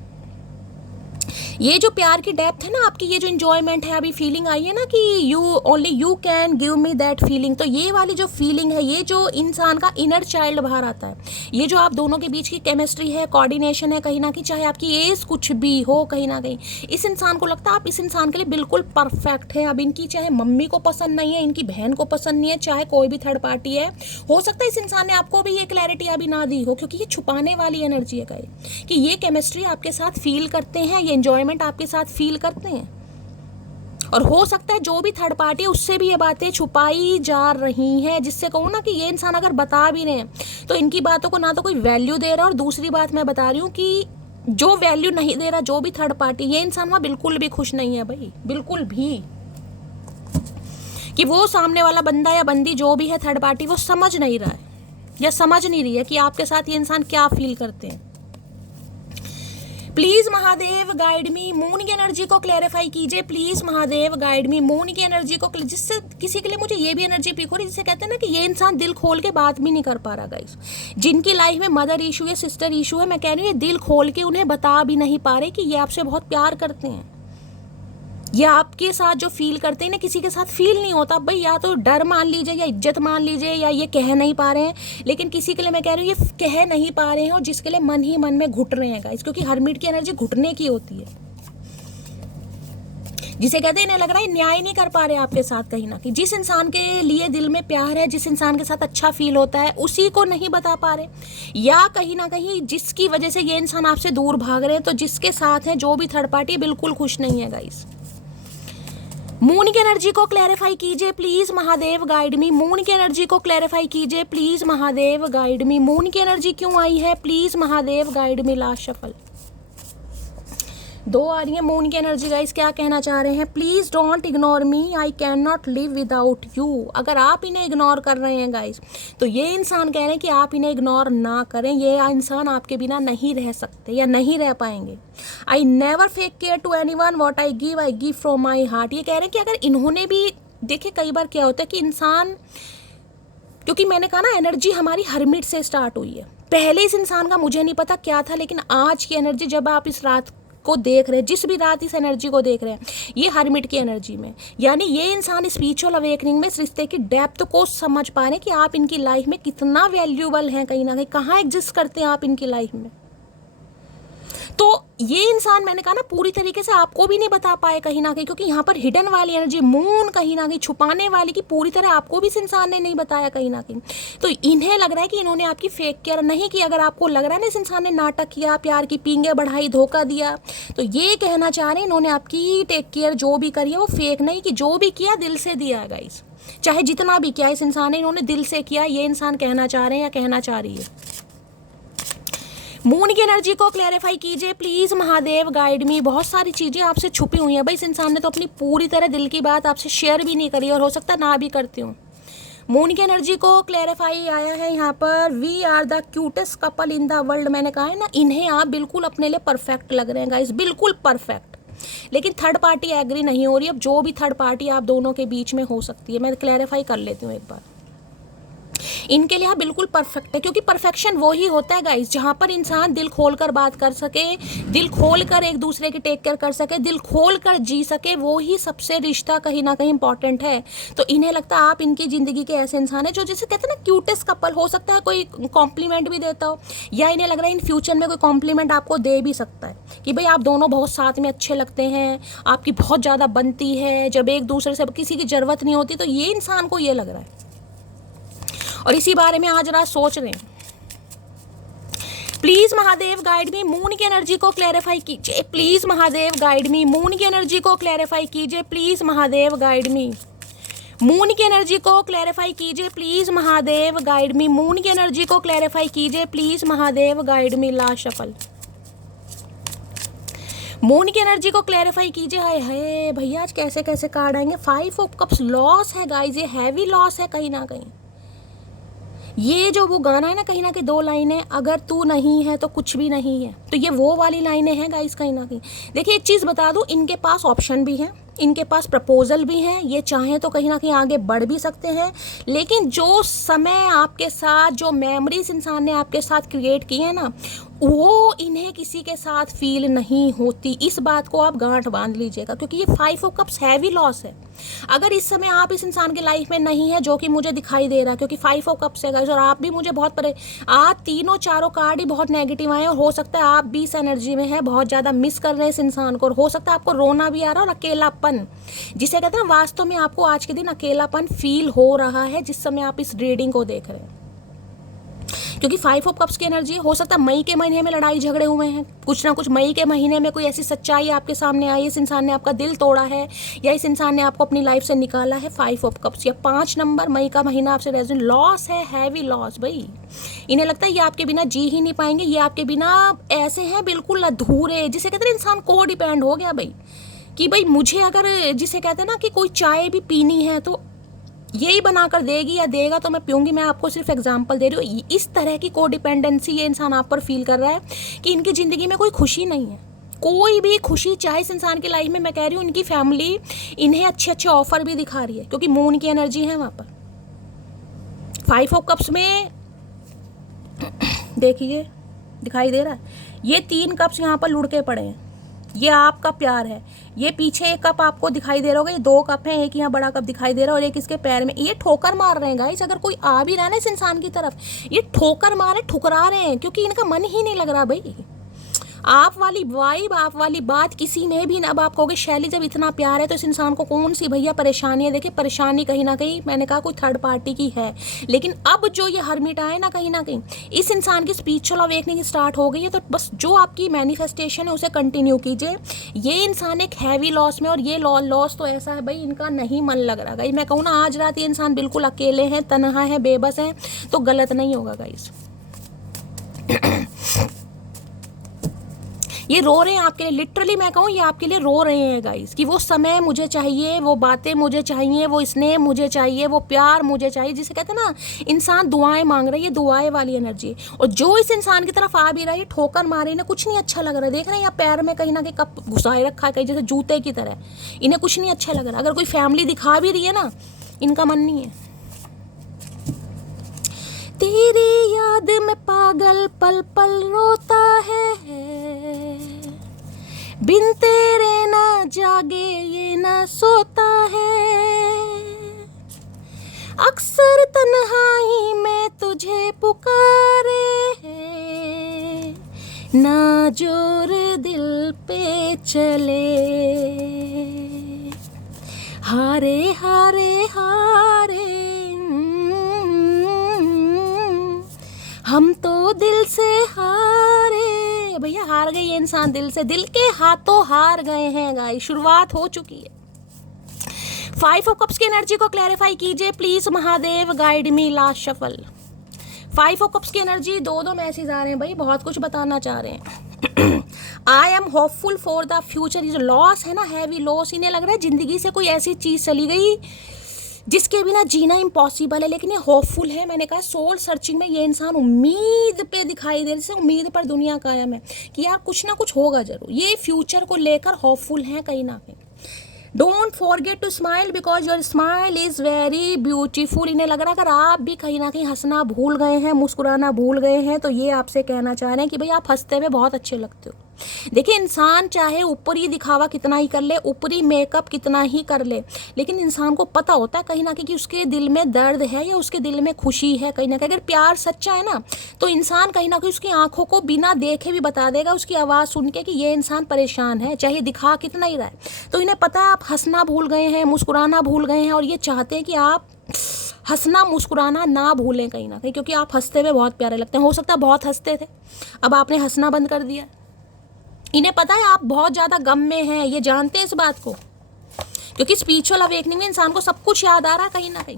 ये जो प्यार की डेप्थ है ना आपकी, ये जो इंजॉयमेंट है, अभी फीलिंग आई है ना कि you only you can give me that feeling, तो ये वाली जो फीलिंग है, ये जो इंसान का इनर चाइल्ड बाहर आता है, ये जो आप दोनों के बीच की केमिस्ट्री है, कोऑर्डिनेशन है कहीं ना कहीं, चाहे आपकी एज कुछ भी हो कहीं ना कहीं, इस इंसान को लगता है आप इस इंसान के लिए बिल्कुल परफेक्ट है। अब इनकी चाहे मम्मी को पसंद नहीं है, इनकी बहन को पसंद नहीं है, चाहे कोई भी थर्ड पार्टी है, हो सकता है इस इंसान ने आपको भी ये क्लैरिटी अभी ना दी हो, क्योंकि ये छुपाने वाली एनर्जी है कि ये केमिस्ट्री आपके साथ फील करते हैं, ये एंजॉयमेंट आपके साथ फील करते हैं। और हो सकता है जो भी थर्ड पार्टी है उससे भी ये बातें छुपाई जा रही हैं, जिससे कहूँ ना कि ये इंसान अगर बता भी रहे हैं तो इनकी बातों को ना तो कोई वैल्यू दे रहा, और दूसरी बात मैं बता रही हूँ कि जो वैल्यू नहीं दे रहा जो भी थर्ड पार्टी, ये इंसान वहाँ बिल्कुल भी खुश नहीं है भाई, बिल्कुल भी, कि वो सामने वाला बंदा या बंदी जो भी है थर्ड पार्टी, वो समझ नहीं रहा है या समझ नहीं रही है कि आपके साथ ये इंसान क्या फील करते हैं। Please Mahadev guide me, moon की एनर्जी को क्लैरिफाई कीजिए please Mahadev guide me, moon की एनर्जी को, जिससे किसी के लिए मुझे ये भी एनर्जी पिक हो रही है जिससे कहते हैं ना कि ये इंसान दिल खोल के बात भी नहीं कर पा रहा गाइस, जिनकी लाइफ में मदर इशू या सिस्टर इशू है, मैं कह रही हूँ ये दिल खोल के उन्हें बता भी नहीं पा रहे कि ये आपसे बहुत प्यार करते हैं, या आपके साथ जो फील करते हैं ना किसी के साथ फील नहीं होता भाई, या तो डर मान लीजिए या इज्जत मान लीजिए, या ये कह नहीं पा रहे हैं। लेकिन किसी के लिए मैं कह रही हूँ ये कह नहीं पा रहे हैं, और जिसके लिए मन ही मन में घुट रहे हैं गाइस, क्योंकि हर्मिट की एनर्जी घुटने की होती है, जिसे कहते हैं इन्हें लग रहा है न्याय नहीं कर पा रहे आपके साथ कहीं ना कहीं, जिस इंसान के लिए दिल में प्यार है, जिस इंसान के साथ अच्छा फील होता है, उसी को नहीं बता पा रहे, या कहीं ना कहीं जिसकी वजह से ये इंसान आपसे दूर भाग रहे हैं, तो जिसके साथ है जो भी थर्ड पार्टी बिल्कुल खुश नहीं है गाइस। मून की एनर्जी को क्लैरिफाई कीजिए please Mahadev guide me, moon की एनर्जी को क्लैरिफाई कीजिए please Mahadev guide me, moon की एनर्जी क्यों आई है please Mahadev guide me. Last shuffle 2 आ रही है मून की एनर्जी गाइस, क्या कहना चाह रहे हैं, please don't ignore me, I can not live without you. अगर आप इन्हें इग्नोर कर रहे हैं गाइस, तो ये इंसान कह रहे हैं कि आप इन्हें इग्नोर ना करें, ये इंसान आपके बिना नहीं रह सकते या नहीं रह पाएंगे। I never fake care to anyone, what I give from my heart. ये कह रहे हैं कि अगर इन्होंने भी, देखिए कई बार क्या होता है कि इंसान, क्योंकि मैंने कहा ना एनर्जी हमारी हर्मिट से स्टार्ट हुई है, पहले इस इंसान का मुझे नहीं पता क्या था, लेकिन आज की एनर्जी जब आप इस रात को देख रहे हैं, जिस भी रात इस एनर्जी को देख रहे हैं, ये हर्मिट की एनर्जी में, यानी ये इंसान स्पिरिचुअल अवेकनिंग में इस रिश्ते की डेप्थ को समझ पा रहे हैं कि आप इनकी लाइफ में कितना वैल्यूबल हैं, कहीं ना कहीं कहाँ एग्जिस्ट करते हैं आप इनकी लाइफ में। तो ये इंसान मैंने कहा ना पूरी तरीके से आपको भी नहीं बता पाए कहीं ना कहीं, क्योंकि यहाँ पर हिडन वाली एनर्जी, मून कहीं ना कहीं छुपाने वाली की पूरी तरह आपको भी इस इंसान ने नहीं बताया कहीं ना कहीं। तो इन्हें लग रहा है कि इन्होंने आपकी फेक केयर नहीं की। अगर आपको लग रहा है ना इस इंसान ने नाटक किया, प्यार की पींगे बढ़ाई, धोखा दिया, तो ये कहना चाह रहे हैं इन्होंने आपकी टेक केयर जो भी करी है वो फेक नहीं, कि जो भी किया दिल से दिया है गाइस, चाहे जितना भी किया इस इंसान ने, इन्होंने दिल से किया, ये इंसान कहना चाह रहे हैं या कहना चाह रही है। मून की एनर्जी को क्लैरिफाई कीजिए प्लीज महादेव गाइड मी। बहुत सारी चीजें आपसे छुपी हुई हैं भाई, इस इंसान ने तो अपनी पूरी तरह दिल की बात आपसे शेयर भी नहीं करी, और हो सकता ना भी करती हूँ। मून की एनर्जी को क्लैरिफाई आया है यहाँ पर, we are the cutest couple in the world. मैंने कहा है ना इन्हें आप बिल्कुल अपने लिए परफेक्ट लग रहे हैं गाइस, बिल्कुल परफेक्ट, लेकिन थर्ड पार्टी एग्री नहीं हो रही। अब जो भी थर्ड पार्टी आप दोनों के बीच में हो सकती है, मैं क्लैरिफाई कर लेती हूँ एक बार, इनके लिए बिल्कुल परफेक्ट है, क्योंकि परफेक्शन वो ही होता है गाइस जहाँ पर इंसान दिल खोल कर बात कर सके, दिल खोल कर एक दूसरे की टेक केयर कर सके, दिल खोल कर जी सके, वो ही सबसे रिश्ता कहीं ना कहीं इंपॉर्टेंट है। तो इन्हें लगता है आप इनकी ज़िंदगी के ऐसे इंसान है जो जैसे कहते हैं ना क्यूटेस्ट कपल, हो सकता है कोई कॉम्प्लीमेंट भी देता हो, या इन्हें लग रहा है इन फ्यूचर में कोई कॉम्प्लीमेंट आपको दे भी सकता है कि भाई आप दोनों बहुत साथ में अच्छे लगते हैं, आपकी बहुत ज़्यादा बनती है, जब एक दूसरे से किसी की ज़रूरत नहीं होती, तो ये इंसान को ये लग रहा है और इसी बारे में आज रात सोच रहे हैं। Please Mahadev guide me, moon की एनर्जी को क्लैरिफाई कीजिए please Mahadev guide me, moon की एनर्जी को क्लैरिफाई कीजिए please Mahadev guide me, moon की एनर्जी को क्लैरिफाई कीजिए please Mahadev guide me, moon की एनर्जी को क्लैरिफाई कीजिए please Mahadev guide me. Last shuffle moon की एनर्जी को क्लैरिफाई कीजिए। हाय हाय भैया आज कैसे कैसे कार्ड आएंगे। 5 ऑफ कप्स लॉस है गाइज, ये हैवी लॉस है कहीं ना कहीं। ये जो वो गाना है ना कहीं ना कहीं 2 लाइनें, अगर तू नहीं है तो कुछ भी नहीं है, तो ये वो वाली लाइनें हैं गाइस कहीं ना कहीं। देखिए एक चीज़ बता दूं, इनके पास ऑप्शन भी है, इनके पास प्रपोजल भी हैं, ये चाहें तो कहीं ना कहीं आगे बढ़ भी सकते हैं, लेकिन जो समय आपके साथ, जो मेमोरीज इंसान ने आपके साथ क्रिएट की है ना, वो इन्हें किसी के साथ फील नहीं होती। इस बात को आप गांठ बांध लीजिएगा, क्योंकि ये 5 ऑफ कप्स हैवी लॉस है। अगर इस समय आप इस इंसान के लाइफ में नहीं है, जो कि मुझे दिखाई दे रहा है, क्योंकि 5 ऑफ कप्स है गाइस, और आप भी मुझे बहुत आज तीनों चारों कार्ड ही बहुत नेगेटिव आए, और हो सकता है आप भी इस एनर्जी में है, बहुत ज़्यादा मिस कर रहे हैं इस इंसान को, और हो सकता है आपको रोना भी आ रहा है और अकेलापन, जिसे कहते हैं वास्तव में आपको आज के दिन अकेलापन फील हो रहा है जिस समय आप इस रीडिंग को देख रहे हैं। क्योंकि 5 ऑफ कप्स की एनर्जी हो सकता है मई के महीने में लड़ाई झगड़े हुए हैं, कुछ ना कुछ मई के महीने में कोई ऐसी सच्चाई आपके सामने आई, इस इंसान ने आपका दिल तोड़ा है, या इस इंसान ने आपको अपनी लाइफ से निकाला है। 5 ऑफ कप्स या 5 नंबर मई का महीना आपसे रेजोनेट, लॉस है, हैवी लॉस भाई। इन्हें लगता है ये आपके बिना जी ही नहीं पाएंगे, ये आपके बिना ऐसे हैं बिल्कुल अधूरे, जिसे कहते हैं इंसान को डिपेंड हो गया भाई, कि भाई मुझे अगर, जिसे कहते हैं ना कि कोई चाय भी पीनी है तो यही बनाकर देगी या देगा तो मैं पीऊंगी। मैं आपको सिर्फ एग्जांपल दे रही हूँ। इस तरह की कोडिपेंडेंसी ये इंसान आप पर फील कर रहा है कि इनकी ज़िंदगी में कोई खुशी नहीं है, कोई भी खुशी, चाहे इस इंसान की लाइफ में, मैं कह रही हूँ इनकी फैमिली इन्हें अच्छे अच्छे ऑफर भी दिखा रही है, क्योंकि मून की एनर्जी है वहाँ पर। 5 ऑफ कप्स में देखिए दिखाई दे रहा है, ये 3 कप्स यहाँ पर लुढ़के पड़े हैं, ये आपका प्यार है। ये पीछे एक कप आपको दिखाई दे रहा होगा, ये 2 कप हैं, एक यहाँ बड़ा कप दिखाई दे रहा है और एक इसके पैर में। ये ठोकर मार रहे हैं गाइस, अगर कोई आ भी रहा है ना इस इंसान की तरफ, ये ठोकर मारे, ठुकरा रहे हैं, क्योंकि इनका मन ही नहीं लग रहा भाई। आप वाली वाइब, आप वाली बात किसी में भी ना। अब आप कहोगे शैली जब इतना प्यार है तो इस इंसान को कौन सी भैया परेशानी है। देखिए परेशानी कहीं ना कहीं मैंने कहा कोई थर्ड पार्टी की है, लेकिन अब जो ये हर्मिट आए ना कहीं इस इंसान की स्पिरिचुअल अवेकनिंग स्टार्ट हो गई है। तो बस जो आपकी मैनिफेस्टेशन है उसे कंटिन्यू कीजिए। ये इंसान एक हैवी लॉस में, और ये लॉस तो ऐसा है भाई इनका नहीं मन लग रहा गाइस। मैं कहूँ ना आज रात ये इंसान बिल्कुल अकेले हैं, तन्हा है, बेबस हैं, तो गलत नहीं होगा गाइस। ये रो रहे हैं आपके लिए, लिटरली मैं कहूँ ये आपके लिए रो रहे हैं गाइस, कि वो समय मुझे चाहिए, वो बातें मुझे चाहिए, वो स्नेह मुझे चाहिए, वो प्यार मुझे चाहिए, जिसे कहते हैं ना इंसान दुआएं मांग रहा है। ये दुआएं वाली एनर्जी, और जो इस इंसान की तरफ आ भी रहा है ठोकर मारे, इन्हें कुछ नहीं अच्छा लग रहा है। देख रहे हैं यहाँ पैर में कहीं ना कहीं कप घुसाए रखा है, कहीं जैसे जूते की तरह, इन्हें कुछ नहीं अच्छा लग रहा। अगर कोई फैमिली दिखा भी रही है ना, इनका मन नहीं है। तेरी याद में पागल पल पल रोता है, बिन तेरे ना जागे ये ना सोता है, अक्सर तन्हाई में तुझे पुकारे, ना जोर दिल पे चले, हारे हारे हारे हम तो दिल से हारे। भैया हार गए ये इंसान दिल से, दिल के हाथों हार गए हैं गाइस, शुरुआत हो चुकी है। 5 ऑफ कप्स की एनर्जी को क्लैरिफाई कीजिए please Mahadev, guide me last shuffle. 5 of cups की एनर्जी, 2 मैसेज आ रहे हैं भाई, बहुत कुछ बताना चाह रहे हैं। I am hopeful for the future. ये जो लॉस है ना, हैवी लॉस, इन्हें लग रहा है जिंदगी से कोई ऐसी चीज चली गई जिसके बिना जीना इम्पॉसिबल है, लेकिन ये होपफुल है। मैंने कहा सोल सर्चिंग में ये इंसान उम्मीद पे दिखाई दे, जैसे उम्मीद पर दुनिया कायम है कि यार कुछ ना कुछ होगा जरूर। ये फ्यूचर को लेकर होपफुल हैं कहीं ना कहीं। Don't forget to smile because your smile is very beautiful. इन्हें लग रहा है अगर आप भी कहीं ना कहीं हंसना भूल गए हैं, मुस्कुराना भूल गए हैं, तो ये आपसे कहना चाह रहे हैं कि भाई आप हंसते हुए बहुत अच्छे लगते हो। देखिए इंसान चाहे ऊपरी दिखावा कितना ही कर ले, ऊपरी मेकअप कितना ही कर ले, लेकिन इंसान को पता होता है कहीं ना कहीं कि उसके दिल में दर्द है या उसके दिल में खुशी है। कहीं ना कहीं अगर प्यार सच्चा है ना, तो इंसान कहीं ना कहीं उसकी आंखों को बिना देखे भी बता देगा, उसकी आवाज़ सुन के, कि ये इंसान परेशान है, चाहे दिखा कितना ही रहा है। तो इन्हें पता है आप हंसना भूल गए हैं, मुस्कुराना भूल गए हैं, और ये चाहते हैं कि आप हंसना मुस्कुराना ना भूलें कहीं ना कहीं, क्योंकि आप हंसते हुए बहुत प्यारे लगते हैं। हो सकता है बहुत हंसते थे, अब आपने हंसना बंद कर दिया। इन्हें पता है आप बहुत ज़्यादा गम में हैं, ये जानते हैं इस बात को, क्योंकि स्पिरिचुअल अवेकनिंग में इंसान को सब कुछ याद आ रहा है कहीं ना कहीं।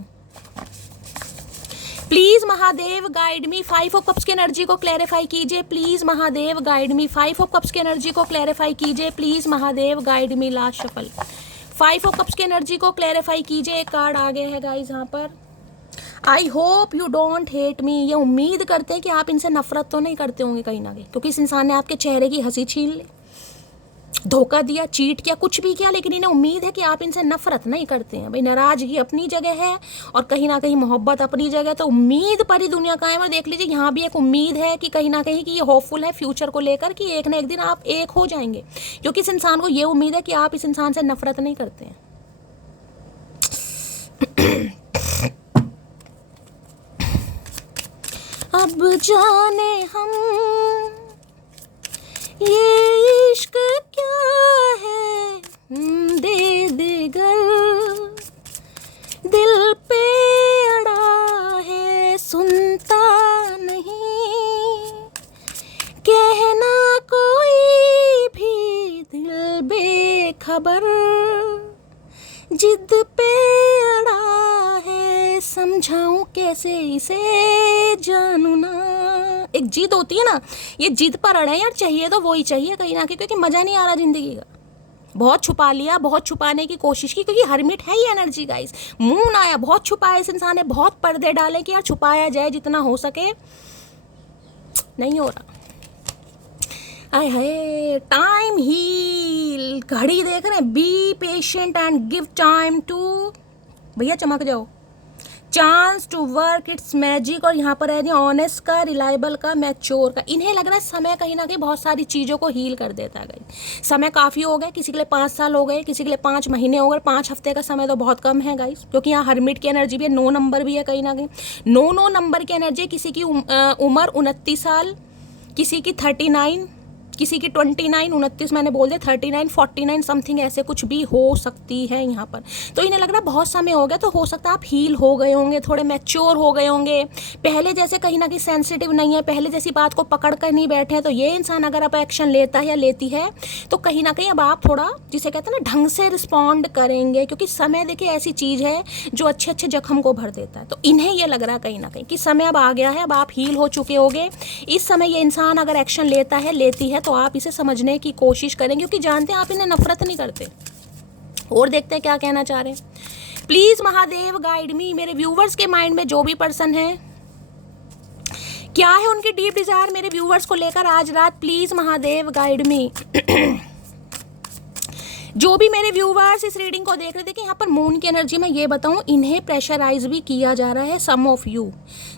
Please Mahadev guide me, 5 of cups की एनर्जी को क्लैरिफाई कीजिए। Please Mahadev guide me, 5 of cups की एनर्जी को क्लैरिफाई कीजिए। Please Mahadev guide me. Last shuffle, 5 of cups की एनर्जी को क्लैरिफाई कीजिए। एक कार्ड आ गया है गाइज यहाँ पर। I hope you don't hate me. ये उम्मीद करते हैं कि आप इनसे नफरत तो नहीं करते होंगे कहीं ना कहीं, क्योंकि इस इंसान ने आपके चेहरे की हंसी छीन ली, धोखा दिया, चीट किया, कुछ भी किया, लेकिन इन्हें उम्मीद है कि आप इनसे नफरत नहीं करते हैं। भाई नाराजगी अपनी जगह है और कहीं ना कहीं मोहब्बत अपनी जगह। तो उम्मीद पर ही दुनिया कायम है। देख लीजिए यहाँ भी एक उम्मीद है कि कहीं ना कहीं कि ये होपफुल है फ्यूचर को लेकर कि एक ना एक दिन आप एक हो जाएंगे, क्योंकि इस इंसान को ये उम्मीद है कि आप इस इंसान से नफरत नहीं करते हैं। अब जाने हम ये इश्क क्या है, दे दे गर दिल पे अड़ा है, सुनता नहीं कहना कोई भी, दिल बेखबर जिद पे अड़ा है, समझाऊं कैसे इसे जानू ना। एक जिद होती है ना, ये जिद पर अड़े यार, चाहिए तो वही चाहिए कहीं ना कहीं, क्योंकि मजा नहीं आ रहा जिंदगी का। बहुत छुपा लिया, बहुत छुपाने की कोशिश की, क्योंकि हरमिट है ये एनर्जी गाइस। मून आया, बहुत छुपाया इस इंसान ने, बहुत पर्दे डाले कि यार छुपाया जाए जितना हो सके, नहीं हो रहा। आय हाय, टाइम हील, घड़ी देख रहे हैं। Be patient and give time to, भैया चमक जाओ, chance to work its magic. और यहाँ पर है ऑनेस्ट का, रिलायबल का, मैच्योर का। इन्हें लग रहा है समय कहीं ना कहीं बहुत सारी चीज़ों को हील कर देता है गाइस। समय काफ़ी हो गए, किसी के लिए 5 साल हो गए, किसी के लिए 5 महीने हो गए, 5 हफ्ते का समय तो बहुत कम है गाइस, क्योंकि यहाँ हरमिट की एनर्जी भी है, 9 नंबर भी है कहीं ना कहीं। 9 नंबर की एनर्जी। किसी की उम्र 29 साल, किसी की 39, किसी की 29, 29 मैंने बोल दिया, 39, 49 समथिंग ऐसे कुछ भी हो सकती है यहाँ पर। तो इन्हें लग रहा है बहुत समय हो गया, तो हो सकता है आप हील हो गए होंगे, थोड़े मैच्योर हो गए होंगे, पहले जैसे कहीं ना कहीं सेंसिटिव नहीं है, पहले जैसी बात को पकड़ कर नहीं बैठे हैं। तो ये इंसान अगर आप एक्शन लेता है या लेती है तो कहीं ना कहीं अब आप थोड़ा, जिसे कहते हैं ना, ढंग से रिस्पॉन्ड करेंगे, क्योंकि समय देखिए ऐसी चीज़ है जो अच्छे अच्छे जख्म को भर देता है। तो इन्हें ये लग रहा है कहीं ना कहीं कि समय अब आ गया है, अब आप हील हो चुके होंगे। इस समय ये इंसान अगर एक्शन लेता है, लेती है, तो आप इसे समझने की कोशिश करेंगे, क्योंकि जानते हैं आप इन्हें नफरत नहीं करते। और देखते हैं क्या कहना चाह रहे हैं। प्लीज महादेव गाइड मी। मेरे व्यूवर्स के माइंड में जो भी पर्सन है, क्या है उनकी डीप डिजायर मेरे व्यूवर्स को लेकर आज रात, प्लीज महादेव गाइड मी। जो भी मेरे व्यूवर्स इस रीडिंग को देख रहे थे कि यहाँ पर मून की एनर्जी में ये बताऊँ, इन्हें प्रेशराइज भी किया जा रहा है। सम ऑफ यू,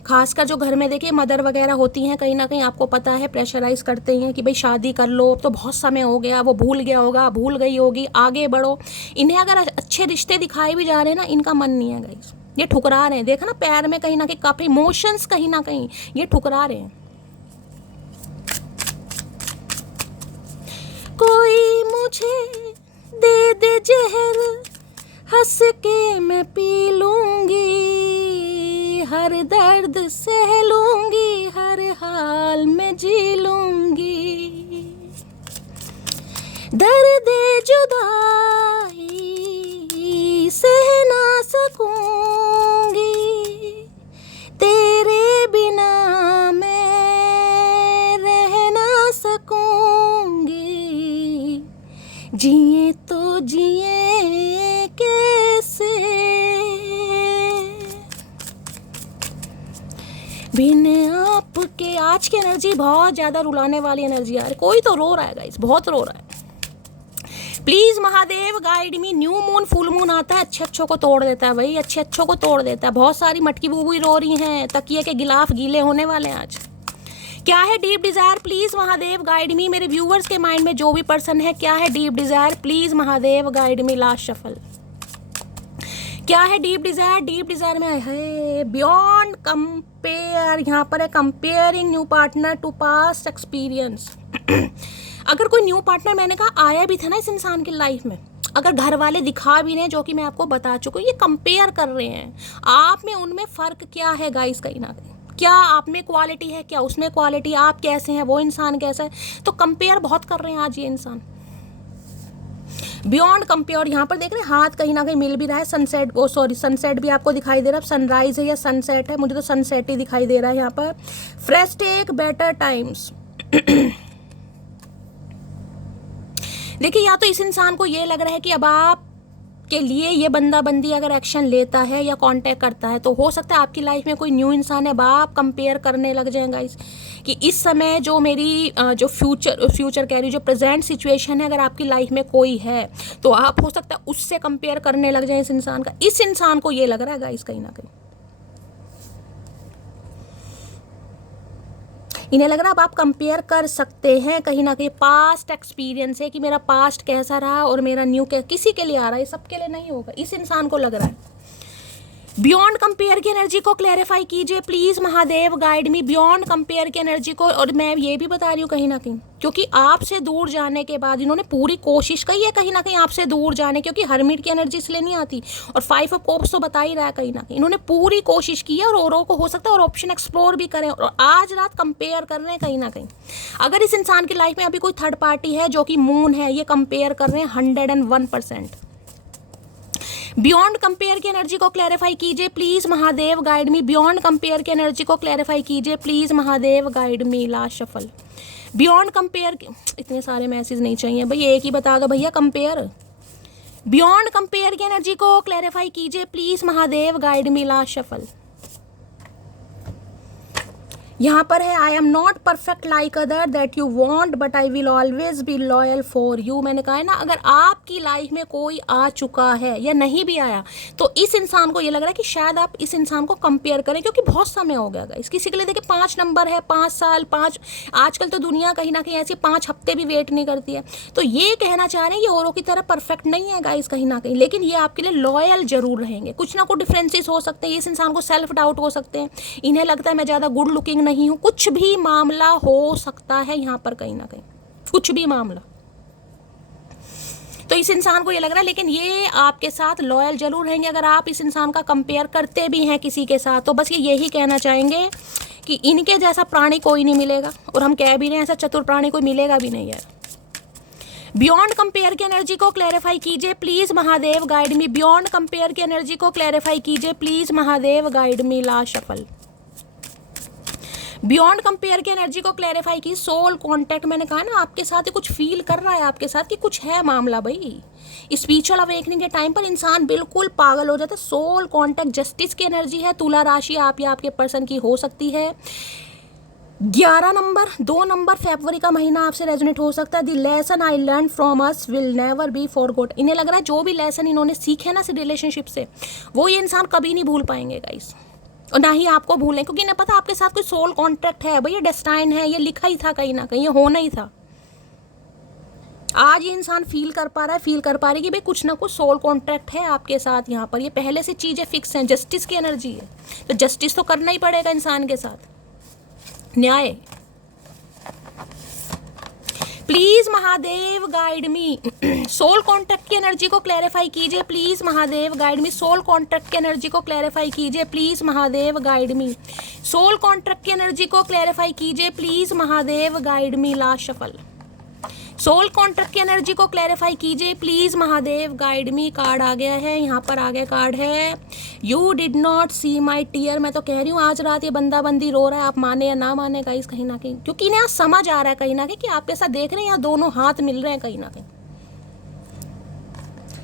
खासकर जो घर में देखिए मदर वगैरह होती हैं, कहीं ना कहीं आपको पता है प्रेशराइज करते हैं कि भाई शादी कर लो, तो बहुत समय हो गया, वो भूल गया होगा, भूल गई होगी, आगे बढ़ो। इन्हें अगर अच्छे रिश्ते दिखाए भी जा रहे हैं ना, इनका मन नहीं है गाइस, ये ठुकरा रहे हैं। देखा ना पैर में कहीं ना कहीं काफी इमोशंस, कहीं ना कहीं ये ठुकरा रहे हैं। कोई मुझे दे दे जहर, हंस के मैं पी लूंगी, हर दर्द सह लूंगी, हर हाल में जी लूंगी, दर्द जुदाई सह ना सकूंगी, तेरे बिना मैं रह ना सकूंगी, जिए तो जिए कैसे बिन आपके। आज की एनर्जी बहुत ज़्यादा रुलाने वाली एनर्जी आ रही है। कोई तो रो रहा है गाइस, बहुत रो रहा है। Please Mahadev guide me. New moon, full moon आता है, अच्छे अच्छों को तोड़ देता है भाई, अच्छे अच्छों को तोड़ देता है। बहुत सारी मटकी बुबुई रो रही हैं, तकिए के गिलाफ गीले होने वाले हैं आज। क्या है deep Dzire, please Mahadev guide मी। मेरे व्यूवर्स के माइंड में जो भी पर्सन है, क्या है deep Dzire, please Mahadev guide me. Last shuffle, क्या है डीप डिजायर। डीप डिजायर में है बियॉन्ड कंपेयर। यहाँ पर है comparing new partner to past experience. अगर कोई न्यू पार्टनर, मैंने कहा आया भी था ना इस इंसान की लाइफ में, अगर घर वाले दिखा भी रहे हैं, जो कि मैं आपको बता चुकी हूँ, ये कंपेयर कर रहे हैं आप में उनमें फ़र्क क्या है गाइस, कहीं ना कहीं क्या आप में क्वालिटी है, क्या उसमें क्वालिटी, आप कैसे हैं, वो इंसान कैसा है। तो कंपेयर बहुत कर रहे हैं आज ये इंसान। बियॉन्ड कंपेयर, यहाँ पर देख रहे हैं हाथ कहीं ना कहीं मिल भी रहा है, सनसेट, ओ सॉरी सनसेट भी आपको दिखाई दे रहा है, सनराइज है या सनसेट है, मुझे तो सनसेट ही दिखाई दे रहा है यहाँ पर। Fresh take better times. देखिए या तो इस इंसान को ये लग रहा है कि अब आप के लिए ये बंदा बंदी अगर एक्शन लेता है या कांटेक्ट करता है तो हो सकता है आपकी लाइफ में कोई न्यू इंसान है। अब आप कंपेयर करने लग जाएंगे इस कि इस समय जो मेरी जो फ्यूचर कह रही जो प्रेजेंट सिचुएशन है, अगर आपकी लाइफ में कोई है तो आप हो सकता है उससे कंपेयर करने लग जाए इस इंसान का। इस इंसान को ये लग रहा है गाइस कहीं ना कहीं, इन्हें लग रहा है अब आप कंपेयर कर सकते हैं कहीं ना कहीं। पास्ट एक्सपीरियंस है कि मेरा पास्ट कैसा रहा और मेरा न्यू किसी के लिए आ रहा है, सबके लिए नहीं होगा, इस इंसान को लग रहा है। बियॉन्ड कंपेयर की एनर्जी को क्लैरिफाई कीजिए please Mahadev, guide me. Beyond compare की एनर्जी को, और मैं ये भी बता रही हूँ कहीं ना कहीं क्योंकि आपसे दूर जाने के बाद इन्होंने पूरी कोशिश की है कहीं ना कहीं आपसे दूर जाने, क्योंकि हर्मिट की एनर्जी इसलिए नहीं आती और 5 ऑफ कप्स तो बता ही रहा है कहीं ना कहीं इन्होंने पूरी कोशिश की है और को हो सकता है और ऑप्शन एक्सप्लोर भी करें और आज रात कंपेयर कर रहे हैं कहीं ना कहीं। अगर इस इंसान की लाइफ में अभी कोई थर्ड पार्टी है जो कि मून है, ये कंपेयर कर रहे हैं 101%। बियॉन्ड कंपेयर की एनर्जी को क्लैरिफाई कीजिए please Mahadev, guide me. Beyond compare की एनर्जी को क्लैरिफाई कीजिए please Mahadev, guide me. Last shuffle. Beyond compare, इतने सारे मैसेज नहीं चाहिए भाई, एक ही बता दो भैया कंपेयर। बियॉन्ड कंपेयर की एनर्जी को क्लैरिफाई कीजिए please Mahadev, guide me. Last shuffle. यहाँ पर है I am not perfect like other that you want but I will always be loyal for you. मैंने कहा है ना, अगर आपकी लाइफ में कोई आ चुका है या नहीं भी आया तो इस इंसान को ये लग रहा है कि शायद आप इस इंसान को कंपेयर करें, क्योंकि बहुत समय हो गया गाइस। किसी के लिए देखिए 5 नंबर है, 5 साल, 5, आजकल तो दुनिया कहीं ना कहीं ऐसी 5 हफ्ते भी वेट नहीं करती है। तो ये कहना चाह रहे हैं ये औरों की तरह परफेक्ट नहीं है गाइस कहीं ना कहीं, लेकिन ये आपके लिए लॉयल जरूर रहेंगे। कुछ ना कुछ डिफरेंसेस हो सकते हैं, इस इंसान को सेल्फ डाउट हो सकते हैं, इन्हें लगता है मैं ज़्यादा गुड लुकिंग नहीं हूं, कुछ भी मामला हो सकता है यहाँ पर कहीं ना कहीं, कुछ भी मामला। तो इस इंसान को ये लग रहा है, लेकिन ये आपके साथ लॉयल जरूर रहेंगे। अगर आप इस इंसान का कंपेयर करते भी हैं किसी के साथ तो बस ये यही कहना चाहेंगे कि इनके जैसा प्राणी कोई नहीं मिलेगा, और हम कह भी रहे हैं ऐसा चतुर प्राणी कोई मिलेगा भी नहीं यार। बियॉन्ड कंपेयर की एनर्जी को क्लैरिफाई कीजिए please Mahadev, guide me. Beyond compare की एनर्जी को क्लैरिफाई कीजिए please Mahadev, guide me. Last shuffle. Beyond compare की एनर्जी को क्लैरिफाई की सोल कॉन्टैक्ट। मैंने कहा ना आपके साथ ही कुछ फील कर रहा है आपके साथ कि कुछ है मामला भाई। स्पिरिचुअल अवेकनिंग के टाइम पर इंसान बिल्कुल पागल हो जाता है। सोल कॉन्टैक्ट, जस्टिस की एनर्जी है। तुला राशि आप या आपके पर्सन की हो सकती है। 11 नंबर, 2 नंबर फरवरी का महीना आपसे रेजोनेट हो सकता है। The lesson I learn from us will never be forgot. इन्हें लग रहा है जो भी लेसन इन्होंने सीखे ना इस रिलेशनशिप से वो ये इंसान कभी नहीं भूल पाएंगे गाइस, और ना ही आपको भूलें, क्योंकि इन्हें पता आपके साथ कोई सोल कॉन्ट्रैक्ट है भाई, ये डेस्टाइन है, ये लिखा ही था कहीं ना कहीं, ये होना ही था। आज ये इंसान फील कर पा रहा है, फील कर पा रही कि भाई कुछ ना कुछ सोल कॉन्ट्रैक्ट है आपके साथ यहाँ पर, ये पहले से चीज़ें फिक्स हैं। जस्टिस की एनर्जी है तो जस्टिस तो करना ही पड़ेगा इंसान के साथ, न्याय। Please Mahadev guide me. Soul contract की एनर्जी को क्लैरिफाई कीजिए please Mahadev, guide me. Soul contract की एनर्जी को क्लैरिफाई कीजिए please Mahadev, guide me. Soul contract की एनर्जी को क्लैरिफाई कीजिए please Mahadev, guide me. Last shuffle. Soul contract की एनर्जी को क्लैरिफाई कीजिए please Mahadev, guide me. Card आ गया है, यहाँ पर आ गया कार्ड है you did not see my tier. मैं तो कह रही हूँ आज रात ये बंदा बंदी रो रहा है, आप माने या ना माने गाइस कहीं ना कहीं, क्योंकि इन्हें आज समझ आ रहा है कहीं ना कहीं कि आपके साथ देख रहे हैं यहाँ दोनों हाथ मिल रहे हैं कहीं ना कहीं,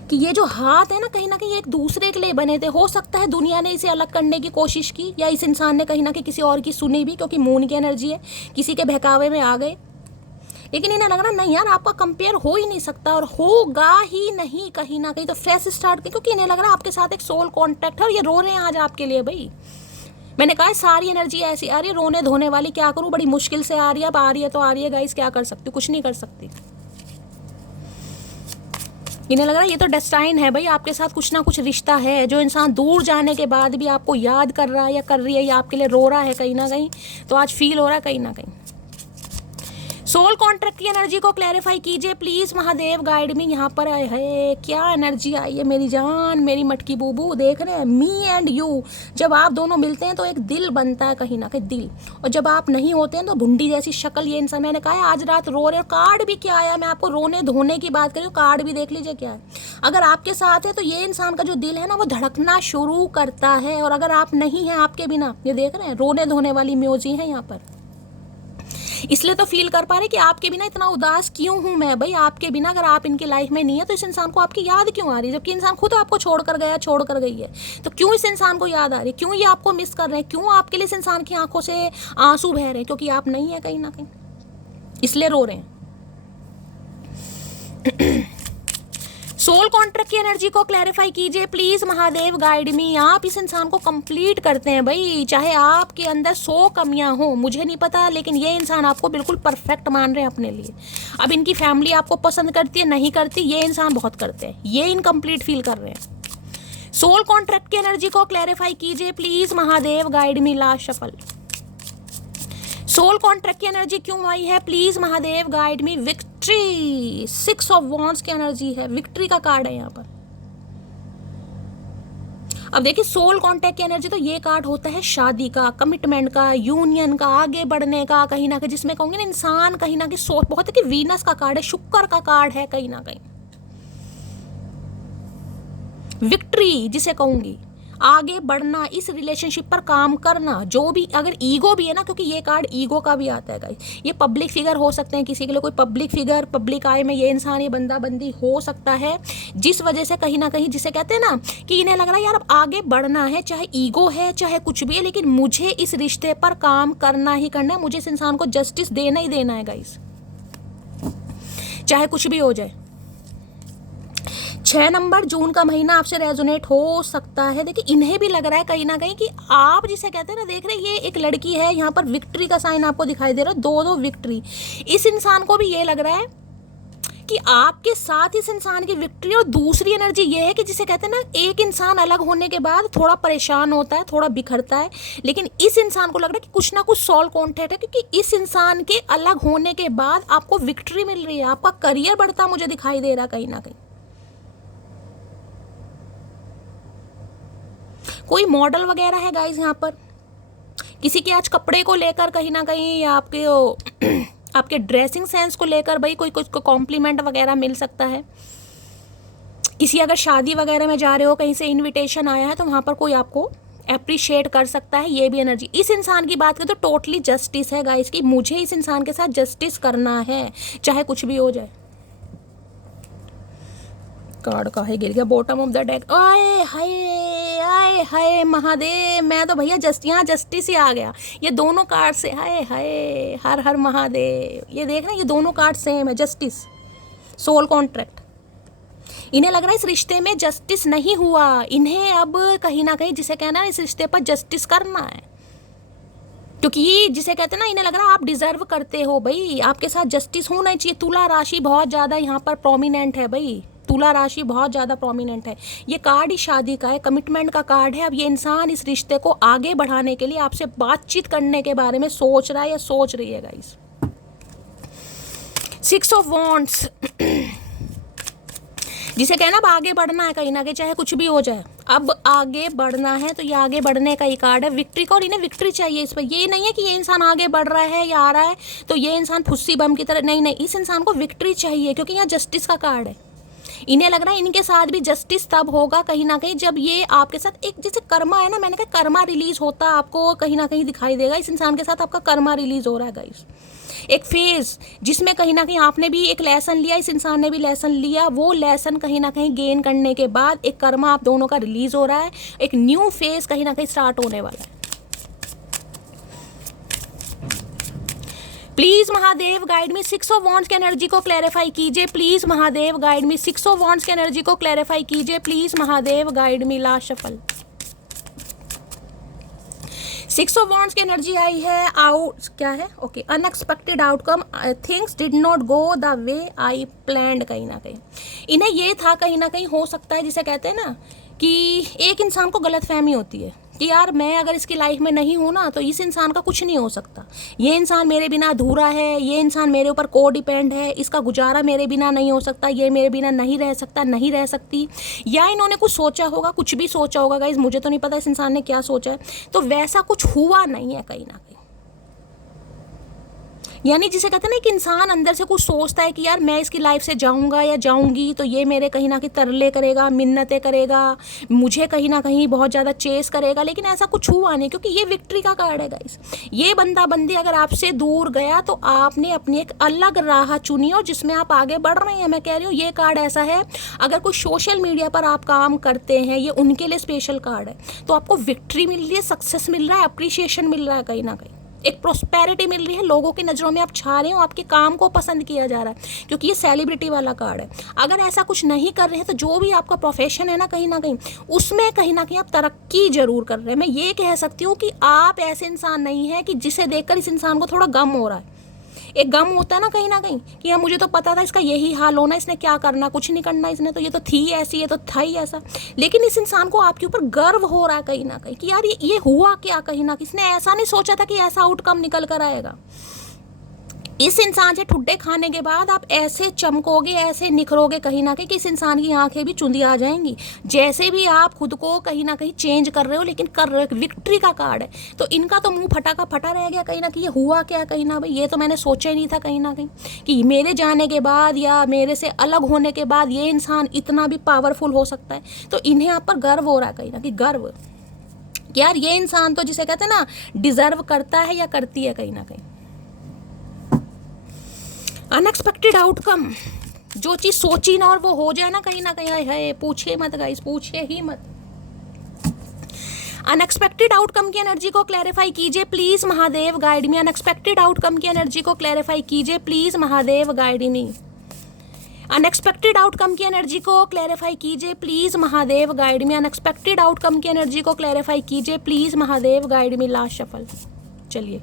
कि ये जो हाथ है ना कहीं ना कहीं एक दूसरे के लिए बने थे। हो सकता है दुनिया ने इसे अलग करने की कोशिश की या इस इंसान ने कहीं ना कहीं किसी और की सुनी भी, क्योंकि मून की एनर्जी है, किसी के बहकावे में आ गए। लेकिन इन्हें लग रहा नहीं यार आपका कंपेयर हो ही नहीं सकता और होगा ही नहीं कहीं ना कहीं, तो फ्रेश स्टार्ट, क्योंकि इन्हें लग रहा है आपके साथ एक सोल कॉन्टैक्ट है और ये रो रहे हैं आज आपके लिए भाई। मैंने कहा सारी एनर्जी ऐसी आ रही है रोने धोने वाली, क्या करूं, बड़ी मुश्किल से आ रही है, अब आ रही है तो आ रही है गाइस, क्या कर सकती हूँ, कुछ नहीं कर सकती। इन्हें लग रहा है ये तो डेस्टाइन है भाई, आपके साथ कुछ ना कुछ रिश्ता है। जो इंसान दूर जाने के बाद भी आपको याद कर रहा है या कर रही है या आपके लिए रो रहा है कहीं ना कहीं, तो आज फील हो रहा है कहीं ना कहीं। सोल कॉन्ट्रैक्ट की एनर्जी को क्लैरिफाई कीजिए प्लीज महादेव, गाइड मी। यहाँ पर आए है क्या एनर्जी आई है मेरी जान, मेरी मटकी बूबू। देख रहे हैं मी एंड यू, जब आप दोनों मिलते हैं तो एक दिल बनता है कहीं ना कहीं दिल, और जब आप नहीं होते हैं तो भुंडी जैसी शक्ल। ये इंसान, मैंने कहा आज रात रो रहे, कार्ड भी क्या आया, मैं आपको रोने धोने की बात करी, कार्ड भी देख लीजिए क्या है। अगर आपके साथ है तो ये इंसान का जो दिल है ना वो धड़कना शुरू करता है, और अगर आप नहीं है आपके बिना, ये देख रहे हैं रोने धोने वाली म्यूजी है यहाँ पर। इसलिए तो फील कर पा रहे कि आपके बिना इतना उदास क्यों हूं मैं भाई। आपके बिना अगर आप इनकी लाइफ में नहीं है तो इस इंसान को आपकी याद क्यों आ रही है, जबकि इंसान खुद आपको छोड़ कर गया, छोड़ कर गई है। तो क्यों इस इंसान को याद आ रही है, क्यों ये आपको मिस कर रहे हैं, क्यों आपके लिए इस इंसान की आंखों से आंसू बह रहे हैं, क्योंकि आप नहीं है कहीं ना कहीं, इसलिए रो रहे हैं। सोल कॉन्ट्रैक्ट की एनर्जी को क्लैरिफाई कीजिए प्लीज महादेव, गाइड मी। आप इस इंसान को कंप्लीट करते हैं भाई, चाहे आपके अंदर 100 कमियां हो, मुझे नहीं पता, लेकिन ये इंसान आपको बिल्कुल परफेक्ट मान रहे हैं अपने लिए। अब इनकी फैमिली आपको पसंद करती है नहीं करती, ये इंसान बहुत करते हैं, ये इनकम्प्लीट फील कर रहे हैं। सोल कॉन्ट्रैक्ट की एनर्जी को क्लैरिफाई कीजिए please Mahadev, guide me. Last shuffle. Soul contract की एनर्जी क्यों आई है please Mahadev, guide me. Victory, 6 of wands की एनर्जी है, विक्ट्री का कार्ड है यहाँ पर। अब देखिए सोल कॉन्टैक्ट की एनर्जी, तो ये कार्ड होता है शादी का, कमिटमेंट का, यूनियन का, आगे बढ़ने का, कहीं ना कहीं जिसमें कहूंगे ना इंसान कहीं ना कहीं सोच बहुत है कि वीनस का कार्ड है, शुक्र का कार्ड है कहीं ना कहीं। विक्ट्री जिसे कहूंगी, आगे बढ़ना, इस रिलेशनशिप पर काम करना, जो भी अगर ईगो भी है ना, क्योंकि ये कार्ड ईगो का भी आता है गाइस। ये पब्लिक फिगर हो सकते हैं, किसी के लिए कोई पब्लिक फिगर, पब्लिक आय में ये इंसान, ये बंदा बंदी हो सकता है, जिस वजह से कहीं ना कहीं जिसे कहते हैं ना कि इन्हें लग रहा है यार अब आगे बढ़ना है, चाहे ईगो है चाहे कुछ भी है, लेकिन मुझे इस रिश्ते पर काम करना ही करना है, मुझे इस इंसान को जस्टिस देना ही देना है गाइस, चाहे कुछ भी हो जाए। 6 नंबर, जून का महीना आपसे रेजोनेट हो सकता है। देखिए इन्हें भी लग रहा है कहीं ना कहीं कि आप जिसे कहते हैं ना, देख रहे हैं ये एक लड़की है, यहाँ पर विक्ट्री का साइन आपको दिखाई दे रहा है, 2 विक्ट्री। इस इंसान को भी ये लग रहा है कि आपके साथ इस इंसान की विक्ट्री। और दूसरी एनर्जी ये है कि जिसे कहते हैं ना, एक इंसान अलग होने के बाद थोड़ा परेशान होता है, थोड़ा बिखरता है, लेकिन इस इंसान को लग रहा है कि कुछ ना कुछ सोल कॉन्टैक्ट है, क्योंकि इस इंसान के अलग होने के बाद आपको विक्ट्री मिल रही है, आपका करियर बढ़ता मुझे दिखाई दे रहा है कहीं ना कहीं। कोई मॉडल वगैरह है गाइस यहाँ पर, किसी के आज कपड़े को लेकर कहीं ना कहीं, या आपके ड्रेसिंग सेंस को लेकर भाई कोई कुछ कॉम्प्लीमेंट वगैरह मिल सकता है। किसी अगर शादी वगैरह में जा रहे हो, कहीं से इनविटेशन आया है तो वहाँ पर कोई आपको अप्रिशिएट कर सकता है, ये भी एनर्जी। इस इंसान की बात करें तो टोटली जस्टिस है गाइस, कि मुझे इस इंसान के साथ जस्टिस करना है चाहे कुछ भी हो जाए। कार्ड का है गिर गया बॉटम ऑफ द डेक। आए हाय, आए हाय महादेव, मैं तो भैया यहाँ जस्टिस ही आ गया ये दोनों कार्ड से। हाय हाय, हर हर महादेव। ये देख रहे हैं ये दोनों कार्ड सेम है, जस्टिस, सोल कॉन्ट्रैक्ट। इन्हें लग रहा है इस रिश्ते में जस्टिस नहीं हुआ, इन्हें अब कहीं ना कहीं जिसे कहना है इस रिश्ते पर जस्टिस करना है, क्योंकि जिसे कहते हैं ना, इन्हें लग रहा है आप डिजर्व करते हो भाई, आपके साथ जस्टिस होना चाहिए। तुला राशि बहुत ज़्यादा यहाँ पर प्रोमिनेंट है भाई, तुला राशि बहुत ज़्यादा प्रोमिनेंट है। ये कार्ड ही शादी का है, कमिटमेंट का कार्ड है। अब ये इंसान इस रिश्ते को आगे बढ़ाने के लिए आपसे बातचीत करने के बारे में सोच रहा है या सोच रही है गाइस। 6 ऑफ वॉन्ड्स जिसे कहना अब आगे बढ़ना है कहीं ना कहीं, चाहे कुछ भी हो जाए, अब आगे बढ़ना है, तो ये आगे बढ़ने का ही कार्ड है विक्ट्री का। और इन्हें विक्ट्री चाहिए इस पर, ये नहीं है कि ये इंसान आगे बढ़ रहा है या आ रहा है तो ये इंसान फुस्सी बम की तरह, नहीं, इस इंसान को विक्ट्री चाहिए, क्योंकि यहाँ जस्टिस का कार्ड है। इन्हें लग रहा है इनके साथ भी जस्टिस तब होगा कहीं ना कहीं जब ये आपके साथ एक जैसे कर्मा है ना, मैंने कहा कर्मा रिलीज होता आपको कहीं ना कहीं दिखाई देगा। इस इंसान के साथ आपका कर्मा रिलीज हो रहा है गाइस, एक फेज जिसमें कहीं ना कहीं आपने भी एक लेसन लिया, इस इंसान ने भी लेसन लिया, वो लेसन कहीं ना कहीं गेन करने के बाद एक कर्मा आप दोनों का रिलीज हो रहा है, एक न्यू फेज कहीं ना कहीं स्टार्ट होने वाला है। Please Mahadev guide me, 6 of wands की एनर्जी को क्लैरिफाई कीजिए please Mahadev, guide me. 6 of wands की एनर्जी को क्लैरिफाई कीजिए please Mahadev, guide me. Last shuffle. 6 of wands की एनर्जी आई है, आउट क्या है, okay, unexpected outcome, things did not go the way I planned. कहीं ना कहीं इन्हें ये था, कहीं ना कहीं हो सकता है जिसे कहते हैं ना कि एक इंसान को गलतफहमी होती है कि यार मैं अगर इसकी लाइफ में नहीं हूँ ना तो इस इंसान का कुछ नहीं हो सकता, ये इंसान मेरे बिना अधूरा है, ये इंसान मेरे ऊपर को डिपेंड है, इसका गुजारा मेरे बिना नहीं हो सकता, ये मेरे बिना नहीं रह सकता, नहीं रह सकती। या इन्होंने कुछ सोचा होगा, कुछ भी सोचा होगा गाइस, मुझे तो नहीं पता इस इंसान ने क्या सोचा है, तो वैसा कुछ हुआ नहीं है कहीं ना कहीं। यानी जिसे कहते हैं ना कि इंसान अंदर से कुछ सोचता है कि यार मैं इसकी लाइफ से जाऊंगा या जाऊंगी तो ये मेरे कहीं ना कहीं तरले करेगा, मिन्नतें करेगा, मुझे कहीं ना कहीं बहुत ज़्यादा चेस करेगा, लेकिन ऐसा कुछ हुआ नहीं, क्योंकि ये विक्ट्री का कार्ड है गाइस। ये बंदा बंदी अगर आपसे दूर गया तो आपने अपनी एक अलग राह चुनी और जिसमें आप आगे बढ़ रहे हैं। मैं कह रही हूँ ये कार्ड ऐसा है, अगर कोई सोशल मीडिया पर आप काम करते हैं, ये उनके लिए स्पेशल कार्ड है। तो आपको विक्ट्री मिल रही है, सक्सेस मिल रहा है, अप्रिशिएशन मिल रहा है, कहीं ना कहीं एक प्रोस्पेरिटी मिल रही है, लोगों की नज़रों में आप छा रहे हो, आपके काम को पसंद किया जा रहा है, क्योंकि ये सेलिब्रिटी वाला कार्ड है। अगर ऐसा कुछ नहीं कर रहे हैं तो जो भी आपका प्रोफेशन है ना कहीं उसमें कहीं ना कहीं आप तरक्की जरूर कर रहे हैं। मैं ये कह सकती हूँ कि आप ऐसे इंसान नहीं है कि जिसे देखकर इस इंसान को थोड़ा गम हो रहा है। एक गम होता है ना कहीं कि यार मुझे तो पता था इसका यही हाल होना, इसने क्या करना, कुछ नहीं करना, इसने तो ये तो थी ऐसी, ये तो था ही ऐसा। लेकिन इस इंसान को आपके ऊपर गर्व हो रहा है कहीं ना कहीं कि यार ये हुआ क्या, कहीं ना कहीं इसने ऐसा नहीं सोचा था कि ऐसा आउटकम निकल कर आएगा। इस इंसान से ठुड्डे खाने के बाद आप ऐसे चमकोगे, ऐसे निखरोगे कहीं ना कहीं कि इस इंसान की आंखें भी चुंदी आ जाएंगी। जैसे भी आप खुद को कहीं ना कहीं चेंज कर रहे हो, लेकिन कर रहे हो, विक्ट्री का कार्ड है। तो इनका तो मुंह फटा का फटा रह गया कहीं ना कहीं, ये हुआ क्या कहीं ना भाई, ये तो मैंने सोचा ही नहीं था कहीं ना कहीं कि मेरे जाने के बाद या मेरे से अलग होने के बाद ये इंसान इतना भी पावरफुल हो सकता है। तो इन्हें आप पर गर्व हो रहा है कहीं ना कहीं, गर्व यार ये इंसान तो जिसे कहते हैं ना डिजर्व करता है या करती है कहीं ना कहीं। अनएक्सपेक्टेड आउटकम, जो चीज़ सोची ना और वो हो जाए ना कहीं है, पूछिए मत गाइस, पूछिए ही मत। अनएक्सपेक्टेड आउटकम की एनर्जी को क्लैरिफाई कीजिए please Mahadev guide me. Unexpected outcome की एनर्जी को क्लैरिफाई कीजिए please Mahadev guide me. Unexpected outcome की एनर्जी को क्लैरिफाई कीजिए please Mahadev guide me. Unexpected outcome की एनर्जी को क्लैरिफाई कीजिए please Mahadev guide me. Last shuffle, चलिए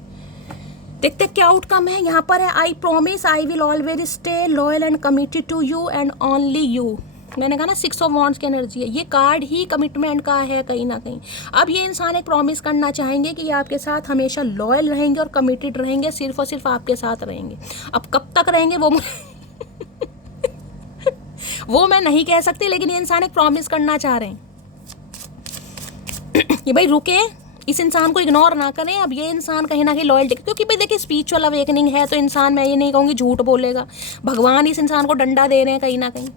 देखते क्या आउटकम है। यहाँ पर है I promise I will always stay loyal and committed to you and only you. मैंने कहा ना 6 ऑफ वॉन्ड्स की एनर्जी है, ये कार्ड ही कमिटमेंट का है कहीं ना कहीं। अब ये इंसान एक प्रॉमिस करना चाहेंगे कि ये आपके साथ हमेशा लॉयल रहेंगे और कमिटेड रहेंगे, सिर्फ और सिर्फ आपके साथ रहेंगे। अब कब तक रहेंगे वो वो मैं नहीं कह सकती, लेकिन ये इंसान एक प्रॉमिस करना चाह रहे हैं कि भाई रुके, इस इंसान को इग्नोर ना करें। अब ये इंसान कहीं ना कहीं लॉयल्टी, क्योंकि भाई देखिए स्पिरिचुअल अवेकनिंग है तो इंसान, मैं ये नहीं कहूँगी झूठ बोलेगा, भगवान इस इंसान को डंडा दे रहे हैं कहीं ना कहीं।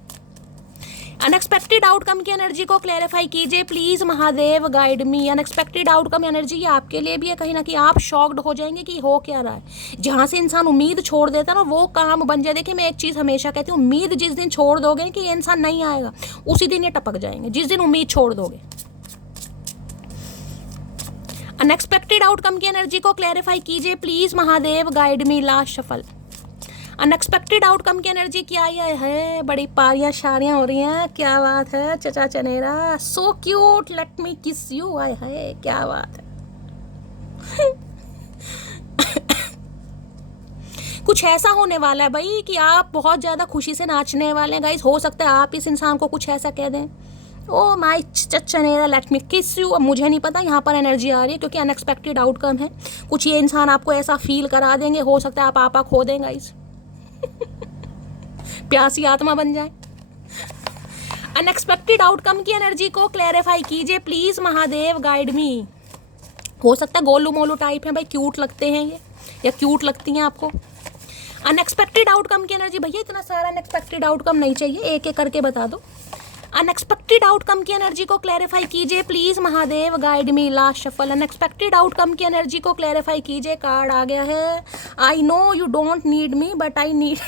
अनएक्सपेक्टेड आउटकम की एनर्जी को क्लैरिफाई कीजिए please Mahadev guide me. Unexpected outcome energy ये आपके लिए भी है कहीं ना कहीं, आप शॉक्ड हो जाएंगे कि हो क्या रहा है। जहाँ से इंसान उम्मीद छोड़ देता है ना वो काम बन जाए। देखिए मैं एक चीज़ हमेशा कहती हूँ, उम्मीद जिस दिन छोड़ दोगे कि ये इंसान नहीं आएगा, उसी दिन ये टपक जाएंगे, जिस दिन उम्मीद छोड़ दोगे। अनएक्सपेक्टेड आउटकम की एनर्जी को क्लैरिफाई कीजिए please Mahadev guide me. Last shuffle, unexpected outcome की एनर्जी क्या है, बड़ी पारियां शारियां हो रही हैं, क्या बात है चचा चनेरा, सो क्यूट, लेट मी किस यू, आए है क्या बात है। कुछ ऐसा होने वाला है भाई कि आप बहुत ज़्यादा खुशी से नाचने वाले हैं गाइस। हो सकता है आप इस इंसान को कुछ ऐसा कह दें, ओ माय चचनेरा लेट मी किस यू। अब मुझे नहीं पता, यहाँ पर एनर्जी आ रही है क्योंकि अनएक्सपेक्टेड आउटकम है। कुछ ये इंसान आपको ऐसा फील करा देंगे, हो सकता है आप आपा खो दें गाइस, प्यासी आत्मा बन जाए। अनएक्सपेक्टेड आउटकम की एनर्जी को क्लैरिफाई कीजिए प्लीज महादेव गाइड मी। हो सकता है गोलू मोलू टाइप है भाई, क्यूट लगते हैं ये या क्यूट लगती हैं आपको। अनएक्सपेक्टेड आउटकम की एनर्जी, भैया इतना सारा अनएक्सपेक्टेड आउटकम नहीं चाहिए, एक एक करके बता दो। अनएक्सपेक्टेड आउटकम की एनर्जी को क्लैरिफाई कीजिए please Mahadev guide me. Last shuffle, unexpected outcome की एनर्जी को क्लैरिफाई कीजिए। कार्ड आ गया है आई know you don't need me but I need.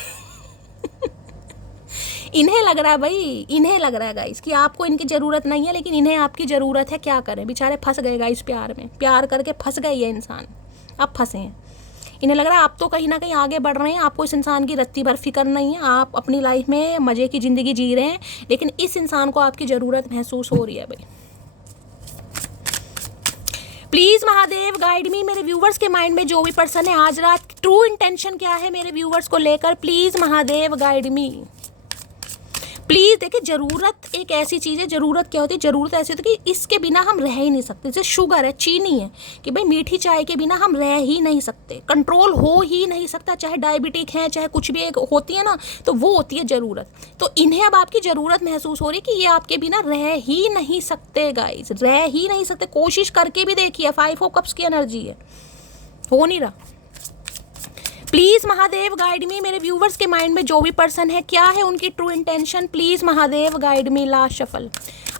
इन्हें लग रहा है भाई, इन्हें लग रहा है गाइस कि आपको इनकी ज़रूरत नहीं है, लेकिन इन्हें आपकी ज़रूरत है। क्या करें बेचारे, फंस गए गाइस प्यार में, प्यार करके फंस गए ये इंसान, अब फंसे हैं। इन्हें लग रहा है आप तो कहीं ना कहीं आगे बढ़ रहे हैं, आपको इस इंसान की रत्ती भर फिक्र नहीं है, आप अपनी लाइफ में मज़े की ज़िंदगी जी रहे हैं, लेकिन इस इंसान को आपकी ज़रूरत महसूस हो रही है भाई। प्लीज़ महादेव गाइड मी। मेरे व्यूवर्स के माइंड में जो भी पर्सन है, आज रात ट्रू इंटेंशन क्या है मेरे व्यूवर्स को लेकर, please Mahadev guide me. Please देखिए, ज़रूरत एक ऐसी चीज़ है, ज़रूरत क्या होती है, ज़रूरत ऐसी होती है कि इसके बिना हम रह ही नहीं सकते। जैसे शुगर है, चीनी है, कि भाई मीठी चाय के बिना हम रह ही नहीं सकते, कंट्रोल हो ही नहीं सकता, चाहे डायबिटिक है, चाहे कुछ भी एक होती है ना, तो वो होती है ज़रूरत। तो इन्हें अब आपकी ज़रूरत महसूस हो रही है कि ये आपके बिना रह ही नहीं सकते गाइस, रह ही नहीं सकते। कोशिश करके भी देखिए, 5 ऑफ कप्स की एनर्जी है, हो नहीं रहा। प्लीज़ महादेव गाइड मी, मेरे व्यूवर्स के माइंड में जो भी पर्सन है, क्या है उनकी true intention, please Mahadev guide me. Last shuffle,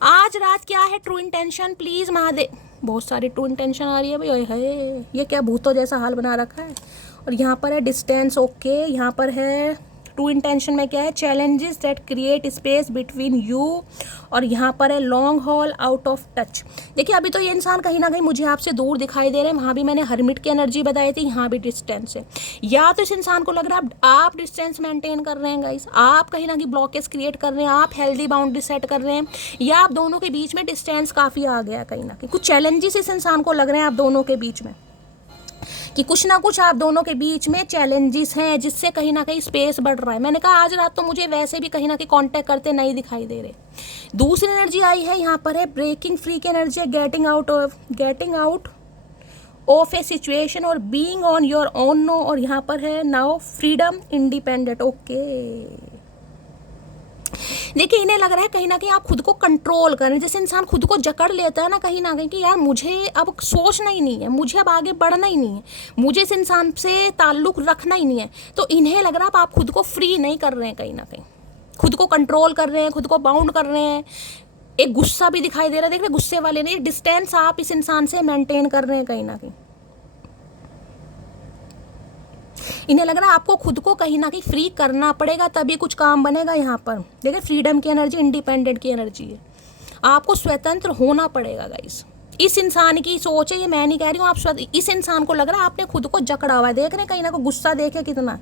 आज रात क्या है ट्रू इंटेंशन, प्लीज़ महादेव। बहुत सारी ट्रू इंटेंशन आ रही है भाई, ओए है ये क्या भूतों जैसा हाल बना रखा है। और यहाँ पर है डिस्टेंस, ओके। यहाँ पर है ट्रू इंटेंशन में क्या है, challenges that create space between you. और यहाँ पर है long haul out of touch. देखिए अभी तो ये इंसान कहीं ना कहीं मुझे आपसे दूर दिखाई दे रहे हैं, वहाँ भी मैंने हर्मिट की एनर्जी बताई थी, यहाँ भी डिस्टेंस है। या तो इस इंसान को लग रहा है आप डिस्टेंस मेंटेन कर रहे हैं गाइस, आप कहीं ना कहीं ब्लॉकेज क्रिएट कर रहे हैं, आप हेल्दी बाउंड्री सेट कर रहे हैं, या आप दोनों के बीच में डिस्टेंस काफ़ी आ गया कहीं ना कहीं। कुछ चैलेंजेस इस इंसान को लग रहे हैं आप दोनों के बीच में, कि कुछ ना कुछ आप दोनों के बीच में चैलेंजेस हैं, जिससे कहीं ना कहीं स्पेस बढ़ रहा है। मैंने कहा आज रात तो मुझे वैसे भी कहीं ना कहीं कांटेक्ट करते नहीं दिखाई दे रहे। दूसरी एनर्जी आई है, यहाँ पर है ब्रेकिंग फ्री की एनर्जी है, getting out of a situation और being on your own no. और यहाँ पर है नाउ फ्रीडम इंडिपेंडेंट, ओके। देखिए इन्हें लग रहा है कहीं ना कहीं आप खुद को कंट्रोल करें। जैसे इंसान खुद को जकड़ लेता है ना कहीं ना कहीं कि यार मुझे अब सोचना ही नहीं है, मुझे अब आगे बढ़ना ही नहीं है, मुझे इस इंसान से ताल्लुक़ रखना ही नहीं है, तो इन्हें लग रहा है आप खुद को फ्री नहीं कर रहे हैं, कहीं ना कहीं खुद को कंट्रोल कर रहे हैं, खुद को बाउंड कर रहे हैं। एक गुस्सा भी दिखाई दे रहा है, देख रहे गुस्से वाले नहीं, डिस्टेंस आप इस इंसान से मेंटेन कर रहे हैं कहीं ना कहीं। इन्हें लग रहा है आपको खुद को कहीं ना कहीं फ्री करना पड़ेगा, तभी कुछ काम बनेगा। यहाँ पर देखिए फ्रीडम की एनर्जी, इंडिपेंडेंट की एनर्जी है, आपको स्वतंत्र होना पड़ेगा गाइस। इस इंसान की सोच है, ये मैं नहीं कह रही हूँ, आप इस इंसान को लग रहा है आपने खुद को जकड़ा हुआ है। देख रहे हैं कहीं ना कहीं गुस्सा देखे कितना,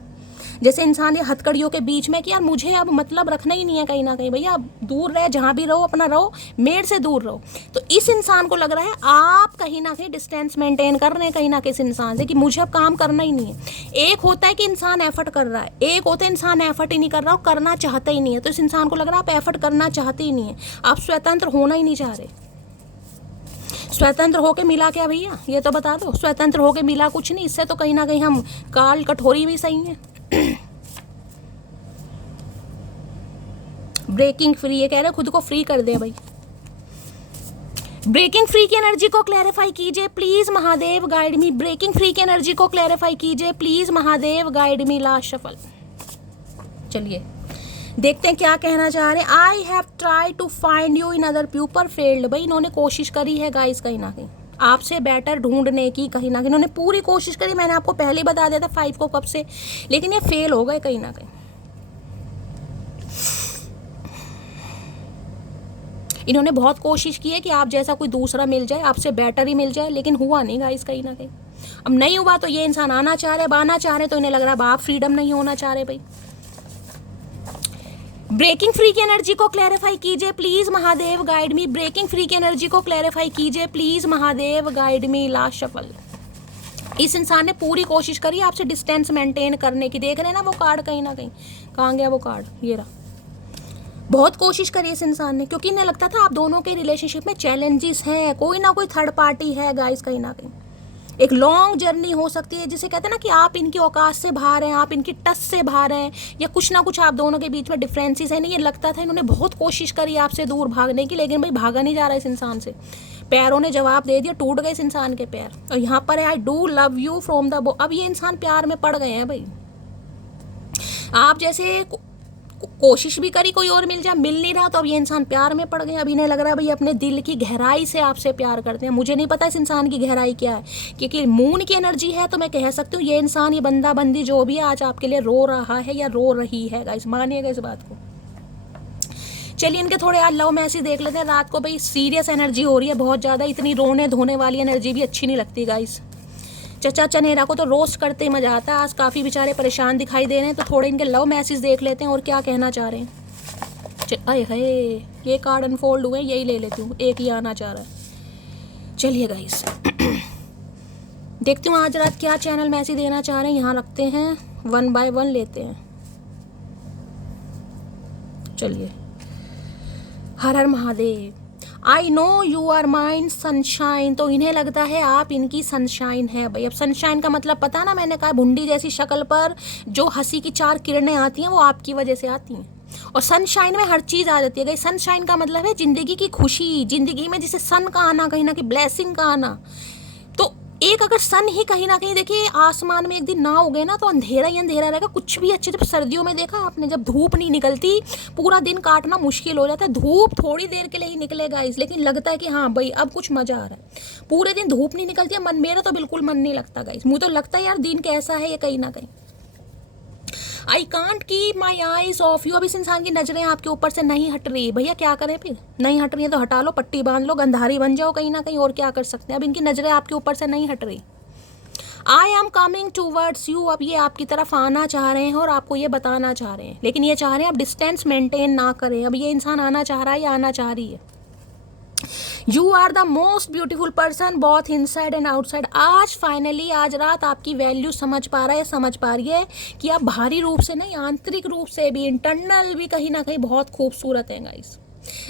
जैसे इंसान ये हथकड़ियों के बीच में कि यार मुझे अब मतलब रखना ही नहीं है कहीं ना कहीं, भैया आप दूर रहे, जहाँ भी रहो अपना रहो, मेरे से दूर रहो। तो इस इंसान को लग रहा है आप कहीं ना कहीं डिस्टेंस मेंटेन कर रहे हैं कहीं ना कहीं इस इंसान से, कि मुझे अब काम करना ही नहीं है। एक होता है कि इंसान एफर्ट कर रहा है, एक होता है इंसान एफर्ट ही नहीं कर रहा और करना चाहता ही नहीं है। तो इस इंसान को लग रहा है आप एफर्ट करना चाहते ही नहीं है, आप स्वतंत्र होना ही नहीं चाह रहे। स्वतंत्र होके मिला क्या भैया, ये तो बता दो। स्वतंत्र होके मिला कुछ नहीं, इससे तो कहीं ना कहीं हम काल कठोरी भी सही है। ब्रेकिंग फ्री, ये कह रहे खुद को फ्री कर दे भाई। ब्रेकिंग फ्री की एनर्जी को क्लैरिफाई कीजिए please Mahadev guide me. Breaking free की एनर्जी को क्लैरिफाई कीजिए please Mahadev guide me. Last shuffle, चलिए देखते हैं क्या कहना चाह रहे हैं। I have try to find you in other people failed. भाई इन्होंने कोशिश करी है गाइस कहीं ना कहीं आपसे बेटर ढूंढने की, कहीं ना कहीं इन्होंने पूरी कोशिश करी। मैंने आपको पहले ही बता दिया था 5 को कब से, लेकिन ये फेल हो गए कहीं ना कहीं। इन्होंने बहुत कोशिश की है कि आप जैसा कोई दूसरा मिल जाए, आपसे बेटर ही मिल जाए, लेकिन हुआ नहीं गाइस कहीं ना कहीं। अब नहीं हुआ तो ये इंसान आना चाह रहे, बाना चाह रहे, तो इन्हें लग रहा है आप फ्रीडम नहीं होना चाह रहे भाई। ब्रेकिंग फ्री की एनर्जी को क्लैरिफाई कीजिए please Mahadev guide me. Breaking free की एनर्जी को क्लैरिफाई कीजिए please Mahadev guide me. Last shuffle, इस इंसान ने पूरी कोशिश करी आपसे डिस्टेंस मेंटेन करने की। देख रहे हैं ना वो कार्ड कहीं ना कहीं, कहाँ गया वो कार्ड, ये रहा। बहुत कोशिश करी इस इंसान ने, क्योंकि इन्हें लगता था आप दोनों के रिलेशनशिप में चैलेंजेस हैं, कोई ना कोई थर्ड पार्टी है गाइस कहीं ना कहीं। एक लॉन्ग जर्नी हो सकती है, जिसे कहते हैं ना कि आप इनकी औकात से बाहर हैं, आप इनकी टच से बाहर हैं, या कुछ ना कुछ आप दोनों के बीच में डिफरेंसेस है। नहीं, ये लगता था इन्होंने बहुत कोशिश करी आपसे दूर भागने की, लेकिन भाई भागा नहीं जा रहा इस इंसान से। पैरों ने जवाब दे दिया, टूट गए इस इंसान के पैर। और यहाँ पर है I do love you from the अब ये इंसान प्यार में पड़ गए हैं भाई। आप जैसे कोशिश भी करी कोई और मिल जाए, मिल नहीं रहा, तो अब ये इंसान प्यार में पड़ गए। अब इन्हें लग रहा है भाई अपने दिल की गहराई से आपसे प्यार करते हैं। मुझे नहीं पता इस इंसान की गहराई क्या है, क्योंकि मून की एनर्जी है, तो मैं कह सकती हूँ ये इंसान, ये बंदा बंदी जो भी आज आपके लिए रो रहा है या रो रही है गाइस, मानिएगा इस बात को। चलिए इनके थोड़े आज लव मैसेज देख लेते हैं। रात को भाई सीरियस एनर्जी हो रही है बहुत ज़्यादा, इतनी रोने धोने वाली एनर्जी भी अच्छी नहीं लगती गाइस। चचा चनेरा को तो रोस्ट करते ही मजा आता है। आज काफ़ी बेचारे परेशान दिखाई दे रहे हैं, तो थोड़े इनके लव मैसेज देख लेते हैं और क्या कहना चाह रहे हैं। अरे है ये कार्ड अनफोल्ड हुए, यही ले लेती हूँ, एक ही आना चाह रहा है। चलिए गाइस देखती हूँ आज रात क्या चैनल मैसेज देना चाह रहे हैं। यहाँ रखते हैं, 1 बाय 1 लेते हैं। चलिए हर हर Mahadev. I know you are mine sunshine, तो इन्हें लगता है आप इनकी सनशाइन है भाई। अब सनशाइन का मतलब पता ना, मैंने कहा भुंडी जैसी शक्ल पर जो हंसी की 4 किरणें आती हैं वो आपकी वजह से आती हैं। और सनशाइन में हर चीज़ आ जाती है गई। सनशाइन का मतलब है जिंदगी की खुशी, जिंदगी में जिसे सन का आना, कहीं ना कहीं ब्लेसिंग का आना। तो एक अगर सन ही कहीं ना कहीं देखिए आसमान में एक दिन ना उगे ना तो अंधेरा ही अंधेरा रहेगा, कुछ भी अच्छे। जब सर्दियों में देखा आपने, जब धूप नहीं निकलती पूरा दिन काटना मुश्किल हो जाता है। धूप थोड़ी देर के लिए ही निकलेगा इस, लेकिन लगता है कि हाँ भाई अब कुछ मजा आ रहा है। पूरे दिन धूप नहीं निकलती है, मन मेरा तो बिल्कुल मन नहीं लगता गाइस। मुझे तो लगता है यार दिन कैसा है ये कहीं ना कहीं। I can't keep my eyes of you. अब इस इंसान की नजरें आपके ऊपर से नहीं हट रही, भैया क्या करें फिर? नहीं हट रही है तो हटा लो, पट्टी बांध लो, गंधारी बन जाओ कहीं ना कहीं, और क्या कर सकते हैं। अब इनकी नजरें आपके ऊपर से नहीं हट रही। I am coming towards you, अब ये आपकी तरफ आना चाह रहे हैं और आपको ये बताना चाह रहे हैं, लेकिन ये चाह रहे हैं आप डिस्टेंस मेंटेन ना करें। अब ये इंसान आना चाह रहा है या आना चाह रही है। You are the most beautiful person both inside and outside. आज फाइनली आज रात आपकी वैल्यू समझ पा रहा है, समझ पा रही है कि आप बाहरी रूप से नहीं, आंतरिक रूप से भी, इंटरनल भी कहीं ना कहीं बहुत खूबसूरत है गाइस।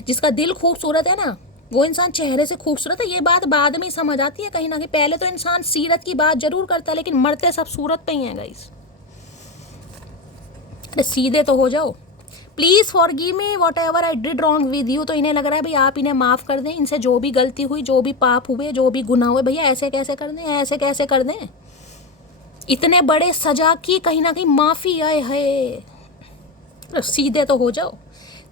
जिसका दिल खूबसूरत है ना वो इंसान चेहरे से खूबसूरत है। ये बात बाद में समझ आती है कहीं ना कहीं। पहले तो इंसान सीरत की बात जरूर करता है, लेकिन मरते सब सूरत पे ही हैं गाइस। अरे सीधे तो हो जाओ। Please forgive me what ever I did wrong with you. तो इन्हें लग रहा है भाई आप इन्हें माफ़ कर दें, इनसे जो भी गलती हुई, जो भी पाप हुए, जो भी गुनाह हुए, भैया ऐसे कैसे कर दें, ऐसे कैसे कर दें। इतने बड़े सजा की कहीं ना कहीं माफ़ी आए है। सीधे तो हो जाओ।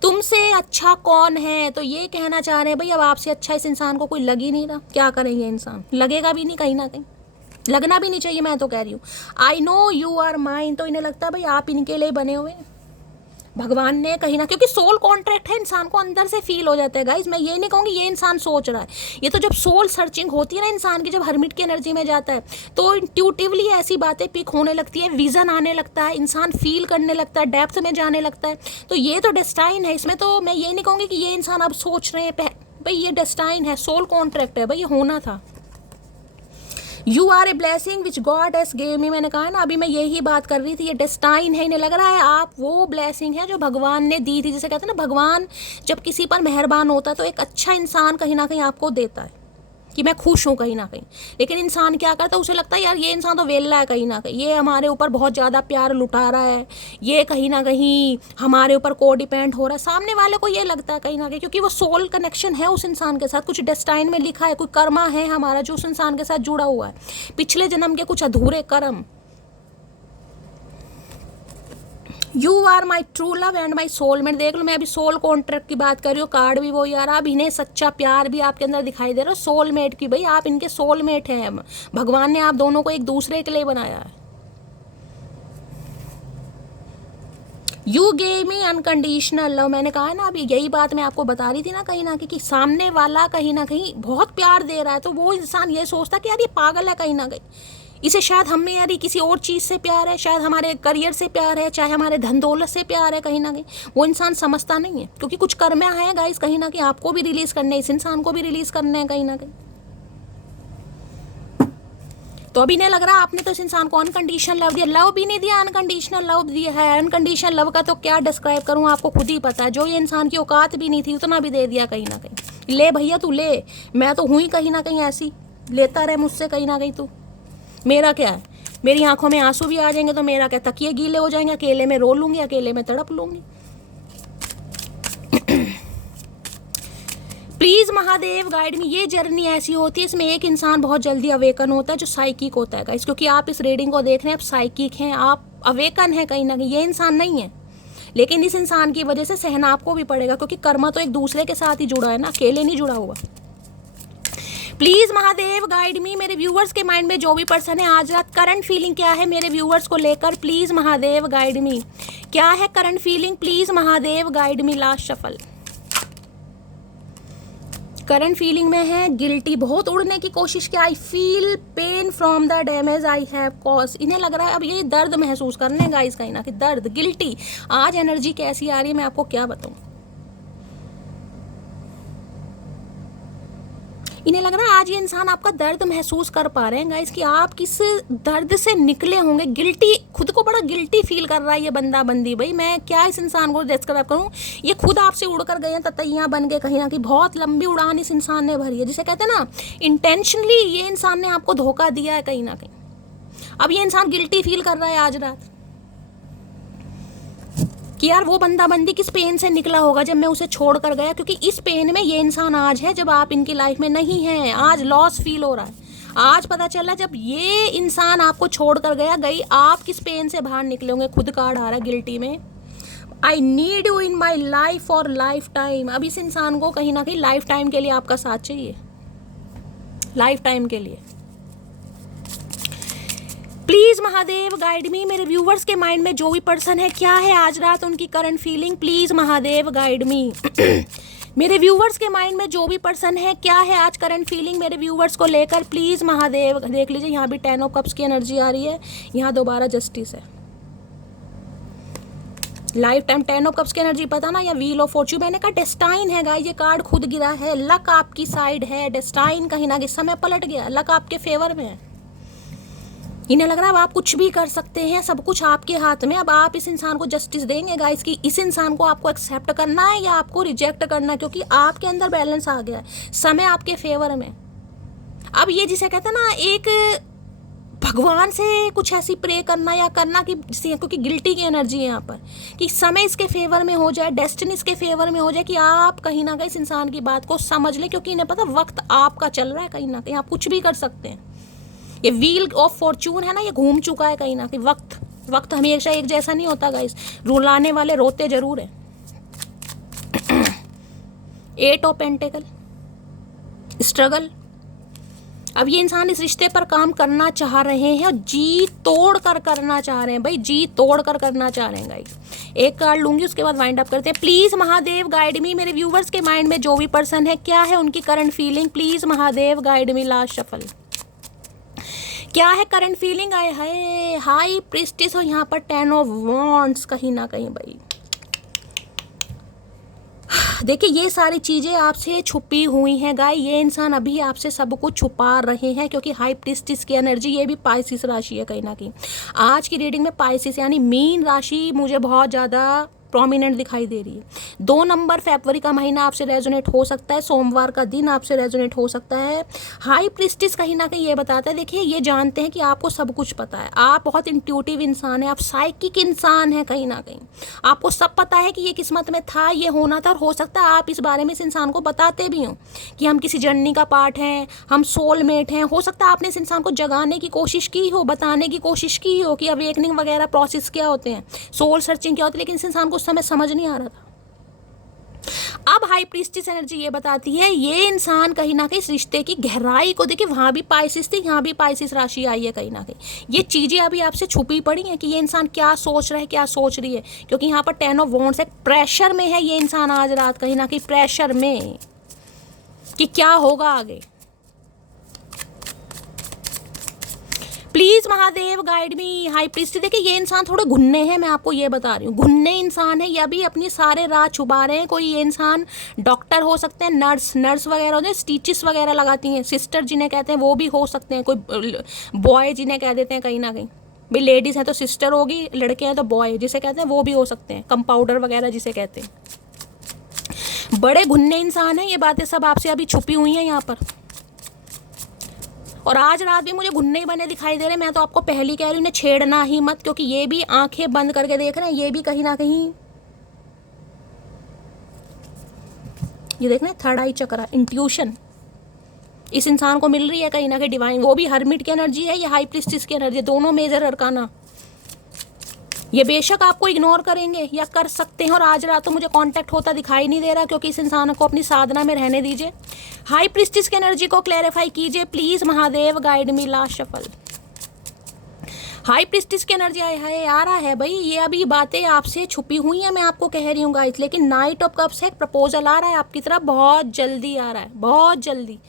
तुमसे अच्छा कौन है, तो ये कहना चाह रहे हैं भाई अब आपसे अच्छा इस इंसान को कोई लग ही नहीं रहा। क्या करेंगे इंसान, लगेगा भी नहीं कहीं ना कहीं, लगना भी नहीं चाहिए, मैं तो कह रही हूँ। I know you are mine, तो इन्हें लगता है भाई आप इनके लिए बने हुए हैं। भगवान ने कहीं ना, क्योंकि सोल कॉन्ट्रैक्ट है, इंसान को अंदर से फील हो जाता है गाइज। मैं ये नहीं कहूँगी ये इंसान सोच रहा है, ये तो जब सोल सर्चिंग होती है ना इंसान की, जब हर्मिट की एनर्जी में जाता है तो इंट्यूटिवली ऐसी बातें पिक होने लगती है, विजन आने लगता है, इंसान फील करने लगता है, डेप्थ में जाने लगता है। तो ये तो डेस्टाइन है, इसमें तो मैं ये नहीं कहूँगी कि ये इंसान अब सोच रहे हैं भाई, ये डेस्टाइन है, सोल कॉन्ट्रैक्ट है भाई, ये होना था। You are a blessing which God has gave me. मैंने कहा ना अभी मैं यही बात कर रही थी, ये डेस्टाइन है। इन्हें लग रहा है आप वो ब्लेसिंग है जो भगवान ने दी थी। जैसे कहते हैं ना भगवान जब किसी पर मेहरबान होता है तो एक अच्छा इंसान कहीं ना कहीं आपको देता है कि मैं खुश हूँ कहीं ना कहीं। लेकिन इंसान क्या करता है, उसे लगता है यार ये इंसान तो वेला है कहीं ना कहीं, ये हमारे ऊपर बहुत ज़्यादा प्यार लुटा रहा है, ये कहीं ना कहीं हमारे ऊपर को डिपेंड हो रहा है। सामने वाले को ये लगता है कहीं ना कहीं, क्योंकि वो सोल कनेक्शन है उस इंसान के साथ, कुछ डेस्टाइन में लिखा है, कोई कर्मा है हमारा जो उस इंसान के साथ जुड़ा हुआ है, पिछले जन्म के कुछ अधूरे कर्म। You are my true love and my soulmate. देख लो मैं अभी सोल कॉन्ट्रैक्ट की बात कर रही हूँ, कार्ड भी वो यार, अब इन्हें सच्चा प्यार भी आपके अंदर दिखाई दे रहा है, सोलमेट की। भाई आप इनके सोलमेट हैं, भगवान ने आप दोनों को एक दूसरे के लिए बनाया है। You gave me unconditional love. मैंने कहा है ना अभी यही बात मैं आपको बता रही थी ना कहीं ना कहीं कि सामने वाला कहीं ना कहीं बहुत प्यार दे रहा है, तो वो इंसान ये सोचता कि यार ये पागल है कहीं ना कहीं, इसे शायद हमें यार किसी और चीज़ से प्यार है, शायद हमारे करियर से प्यार है, चाहे हमारे धन दौलत से प्यार है कहीं ना कहीं। वो इंसान समझता नहीं है, क्योंकि कुछ कर्म है गाइस कहीं ना कहीं आपको भी रिलीज़ करने, इस इंसान को भी रिलीज़ करने हैं कहीं ना कहीं। तो अभी नहीं लग रहा आपने तो इस इंसान को अनकंडीशनल लव दिया, लव भी नहीं दिया, अनकंडीशनल लव दिया है। अनकंडीशनल लव का तो क्या डिस्क्राइब करूँ, आपको खुद ही पता है। जो ये इंसान की औकात भी नहीं थी उतना भी दे दिया कहीं ना कहीं। ले भैया तू ले, मैं तो हुई कहीं ना कहीं ऐसी, लेता रहे मुझसे कहीं ना कहीं तू। मेरा क्या है, मेरी आंखों में आंसू भी आ जाएंगे तो मेरा क्या, तकिए गीले हो जाएंगे, अकेले में रो लूंगी, अकेले में तड़प लूंगी। प्लीज महादेव गाइड मी। ये जर्नी ऐसी होती है, इसमें एक इंसान बहुत जल्दी अवेकन होता है जो साइकिक होता है गाइस, क्योंकि आप इस रीडिंग को देख रहे हैं, आप साइकिक हैं, आप अवेकन हैं कहीं ना कहीं। ये इंसान नहीं है, लेकिन इस इंसान की वजह से सहना आपको भी पड़ेगा, क्योंकि कर्मा तो एक दूसरे के साथ ही जुड़ा है ना, अकेले नहीं जुड़ा हुआ। प्लीज महादेव गाइड मी। मेरे व्यूअर्स के माइंड में जो भी पर्सन है आज रात करंट फीलिंग क्या है मेरे व्यूअर्स को लेकर, प्लीज महादेव गाइड मी। क्या है current feeling, please Mahadev guide me. Last shuffle. Current feeling में है गिल्टी, बहुत उड़ने की कोशिश की। I feel pain from the damage I have cause. इन्हें लग रहा है अब ये दर्द महसूस करने गाइस कहीं ना कि दर्द, गिल्टी। आज एनर्जी कैसी आ रही है मैं आपको क्या बताऊं। इन्हें लग रहा है आज ये इंसान आपका दर्द महसूस कर पा रहे हैं गाइस कि आप किस दर्द से निकले होंगे। गिल्टी, खुद को बड़ा गिल्टी फील कर रहा है ये बंदा बंदी। भाई मैं क्या इस इंसान को डिस्क्राइब करूं, ये खुद आपसे उड़कर गए हैं, ततैयां बन गए कहीं ना कहीं। बहुत लंबी उड़ान इस इंसान ने भरी है, जिसे कहते हैं ना इंटेंशनली ये इंसान ने आपको धोखा दिया है कहीं ना कहीं। अब ये इंसान गिल्टी फील कर रहा है आज रात कि यार वो बंदा बंदी किस पेन से निकला होगा जब मैं उसे छोड़ कर गया, क्योंकि इस पेन में ये इंसान आज है जब आप इनकी लाइफ में नहीं हैं। आज लॉस फील हो रहा है, आज पता चला जब ये इंसान आपको छोड़ कर गया गई आप किस पेन से बाहर निकले होंगे। खुद कार्ड आ रहा है गिल्टी में, I need you in my life for life time. अब इस इंसान को कहीं ना कहीं लाइफ टाइम के लिए आपका साथ चाहिए, लाइफ टाइम के लिए। प्लीज महादेव गाइड मी, मेरे व्यूवर्स के माइंड में जो भी पर्सन है क्या है आज रात उनकी current feeling, please Mahadev guide मी। मेरे व्यूवर्स के माइंड में जो भी पर्सन है क्या है आज करंट फीलिंग मेरे व्यूवर्स को लेकर, प्लीज महादेव। देख लीजिए यहाँ भी 10 ऑफ कप्स की एनर्जी आ रही है, यहाँ दोबारा जस्टिस है। लाइफ टाइम 10 ऑफ कप्स की एनर्जी पता ना, या व्हील ऑफ फॉर्च्यून। मैंने कहा डेस्टाइन है गाइस, ये कार्ड खुद गिरा है। लक आपकी साइड है, डेस्टाइन कहीं ना कहीं समय पलट गया, लक आपके फेवर में है। इन्हें लग रहा है अब आप कुछ भी कर सकते हैं, सब कुछ आपके हाथ में। अब आप इस इंसान को जस्टिस देंगे गाइस कि इस इंसान को आपको एक्सेप्ट करना है या आपको रिजेक्ट करना है, क्योंकि आपके अंदर बैलेंस आ गया है, समय आपके फेवर में। अब ये जिसे कहते हैं ना एक भगवान से कुछ ऐसी प्रे करना या करना कि क्योंकि गिल्टी की एनर्जी है यहाँ पर, कि समय इसके फेवर में हो जाए, डेस्टिनी इसके फेवर में हो जाए, कि आप कहीं ना कहीं इस इंसान की बात को समझ लें, क्योंकि इन्हें पता वक्त आपका चल रहा है कहीं ना कहीं, आप कुछ भी कर सकते हैं। ये व्हील ऑफ फॉर्च्यून है ना, ये घूम चुका है कहीं ना कहीं। वक्त हमेशा एक जैसा नहीं होता गाइस, रुलाने वाले रोते जरूर हैं। 8 ऑफ पेंटिकल, स्ट्रगल। अब ये इंसान इस रिश्ते पर काम करना चाह रहे हैं और जी तोड़ कर करना चाह रहे हैं भाई, जी तोड़ कर करना चाह रहे हैं गाइस। एक कार्ड लूंगी उसके बाद वाइंड अप करते हैं। प्लीज महादेव गाइड मी, मेरे व्यूवर्स के माइंड में जो भी पर्सन है क्या है उनकी current feeling, please Mahadev guide me. Last shuffle, क्या है करंट फीलिंग? आए हाय, हाई प्रीस्टिस और यहाँ पर 10 ऑफ वॉन्ड्स कहीं ना कहीं भाई। देखिए ये सारी चीज़ें आपसे छुपी हुई हैं गाय, ये इंसान अभी आपसे सब कुछ छुपा रहे हैं, क्योंकि हाई प्रीस्टिस की एनर्जी, ये भी पाइसिस राशि है कहीं ना कहीं। आज की रीडिंग में पाइसिस यानी मीन राशि मुझे बहुत ज़्यादा प्रोमिनेंट दिखाई दे रही है। 2 नंबर फरवरी का महीना आपसे रेजोनेट हो सकता है, सोमवार का दिन आपसे रेजोनेट हो सकता है। हाई प्रीस्टिस कहीं ना कहीं ये बताता है, देखिए ये जानते हैं कि आपको सब कुछ पता है, आप बहुत इंट्यूटिव इंसान है, आप साइकिक इंसान है कहीं ना कहीं, आपको सब पता है कि ये किस्मत में था, ये होना था, और हो सकता है आप इस बारे में इस इंसान को बताते भी हों कि हम किसी जर्नी का पार्ट हैं, हम सोलमेट हैं। हो सकता है आपने इस इंसान को जगाने की कोशिश की हो, बताने की कोशिश की हो कि अवेकनिंग वगैरह प्रोसेस क्या होते हैं, सोल सर्चिंग क्या होती है, लेकिन इस इंसान को उस समय समझ नहीं आ रहा था। अब हाई प्रीस्टिस एनर्जी ये बताती है ये इंसान कहीं ना कहीं इस रिश्ते की गहराई को, देखिए वहां भी पाइसिस थी, यहाँ भी पाइसिस राशि आई है कहीं ना कहीं। ये चीजें अभी आपसे छुपी पड़ी हैं कि ये इंसान क्या सोच रहा है, क्या सोच रही है, क्योंकि यहाँ पर 10 ऑफ वॉन्ड्स है, प्रेशर में है ये इंसान आज रात कहीं ना कहीं, प्रेशर में कि क्या होगा आगे। Please Mahadev guide me. High priestess, देखिए ये इंसान थोड़े घुन्ने हैं, मैं आपको ये बता रही हूँ, घुन्ने इंसान है, या भी अपनी सारे राज छुपा रहे हैं। कोई ये इंसान डॉक्टर हो सकते हैं, नर्स वगैरह होते हैं, स्टिचेस वगैरह लगाती हैं, सिस्टर जिन्हें कहते हैं वो भी हो सकते हैं, कोई बॉय जिन्हें कह देते हैं कहीं ना कहीं, भाई लेडीज़ हैं तो सिस्टर होगी, लड़के हैं तो बॉय जिसे कहते हैं वो भी हो सकते हैं, कंपाउंडर वगैरह जिसे कहते हैं। बड़े घुन्ने इंसान हैं, ये बातें सब आपसे अभी छुपी हुई हैं यहाँ पर। और आज रात भी मुझे घुन्ने ही बने दिखाई दे रहे हैं। मैं तो आपको पहली कह रही हूँ इन्हें छेड़ना ही मत, क्योंकि ये भी आंखें बंद करके देख रहे हैं, ये भी कहीं ना कहीं, ये देख रहे हैं थर्ड आई चक्रा, इंट्यूशन इस इंसान को मिल रही है कहीं ना कहीं, डिवाइन, वो भी हर्मिट की एनर्जी है, ये हाई प्रीस्टिस की एनर्जी, दोनों मेजर अरकाना। ये बेशक आपको इग्नोर करेंगे या कर सकते हैं, और आज रात तो मुझे कांटेक्ट होता दिखाई नहीं दे रहा, क्योंकि इस इंसान को अपनी साधना में रहने दीजिए। हाई प्रीस्टिस की एनर्जी को क्लैरिफाई कीजिए please Mahadev guide me. Last shuffle, high priestess की एनर्जी है आ रहा है भाई, ये अभी बातें आपसे छुपी हुई हैं, मैं आपको कह रही हूँ गाइस, लेकिन नाइट ऑफ कप्स है, प्रपोजल आ रहा है आपकी तरफ, बहुत जल्दी आ रहा है, बहुत जल्दी।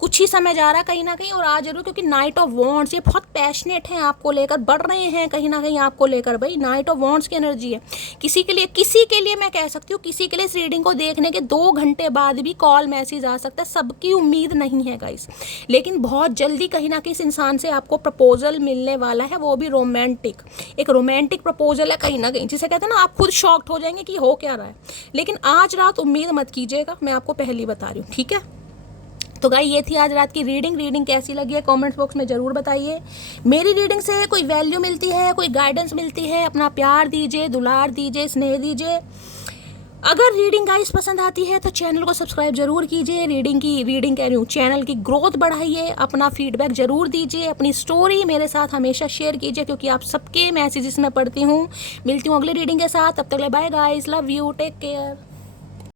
कुछ ही समय जा रहा है कहीं ना कहीं, और आज जरूर, क्योंकि नाइट ऑफ वॉन्ड्स ये बहुत पैशनेट हैं आपको लेकर, बढ़ रहे हैं कहीं ना कहीं आपको लेकर। भाई नाइट ऑफ वॉन्ड्स की एनर्जी है। किसी के लिए मैं कह सकती हूँ, किसी के लिए इस रीडिंग को देखने के 2 घंटे बाद भी कॉल मैसेज आ सकता है, सबकी उम्मीद नहीं है गाइस, लेकिन बहुत जल्दी कहीं ना कहीं इस इंसान से आपको प्रपोजल मिलने वाला है, वो भी रोमांटिक, एक रोमांटिक प्रपोजल है कहीं ना कहीं, जिसे कहते हैं ना आप खुद शॉक्ड हो जाएंगे कि हो क्या रहा है। लेकिन आज रात उम्मीद मत कीजिएगा, मैं आपको पहले बता रही हूँ, ठीक है। तो गाइस ये थी आज रात की रीडिंग कैसी लगी है कमेंट्स बॉक्स में ज़रूर बताइए। मेरी रीडिंग से कोई वैल्यू मिलती है, कोई गाइडेंस मिलती है, अपना प्यार दीजिए, दुलार दीजिए, स्नेह दीजिए। अगर रीडिंग गाइस पसंद आती है तो चैनल को सब्सक्राइब जरूर कीजिए, रीडिंग कह रही हूँ, चैनल की ग्रोथ बढ़ाइए, अपना फीडबैक जरूर दीजिए, अपनी स्टोरी मेरे साथ हमेशा शेयर कीजिए, क्योंकि आप सबके मैसेजेस मैं पढ़ती हूँ। मिलती हूँ अगली रीडिंग के साथ, तब तक bye guys, love you, take care.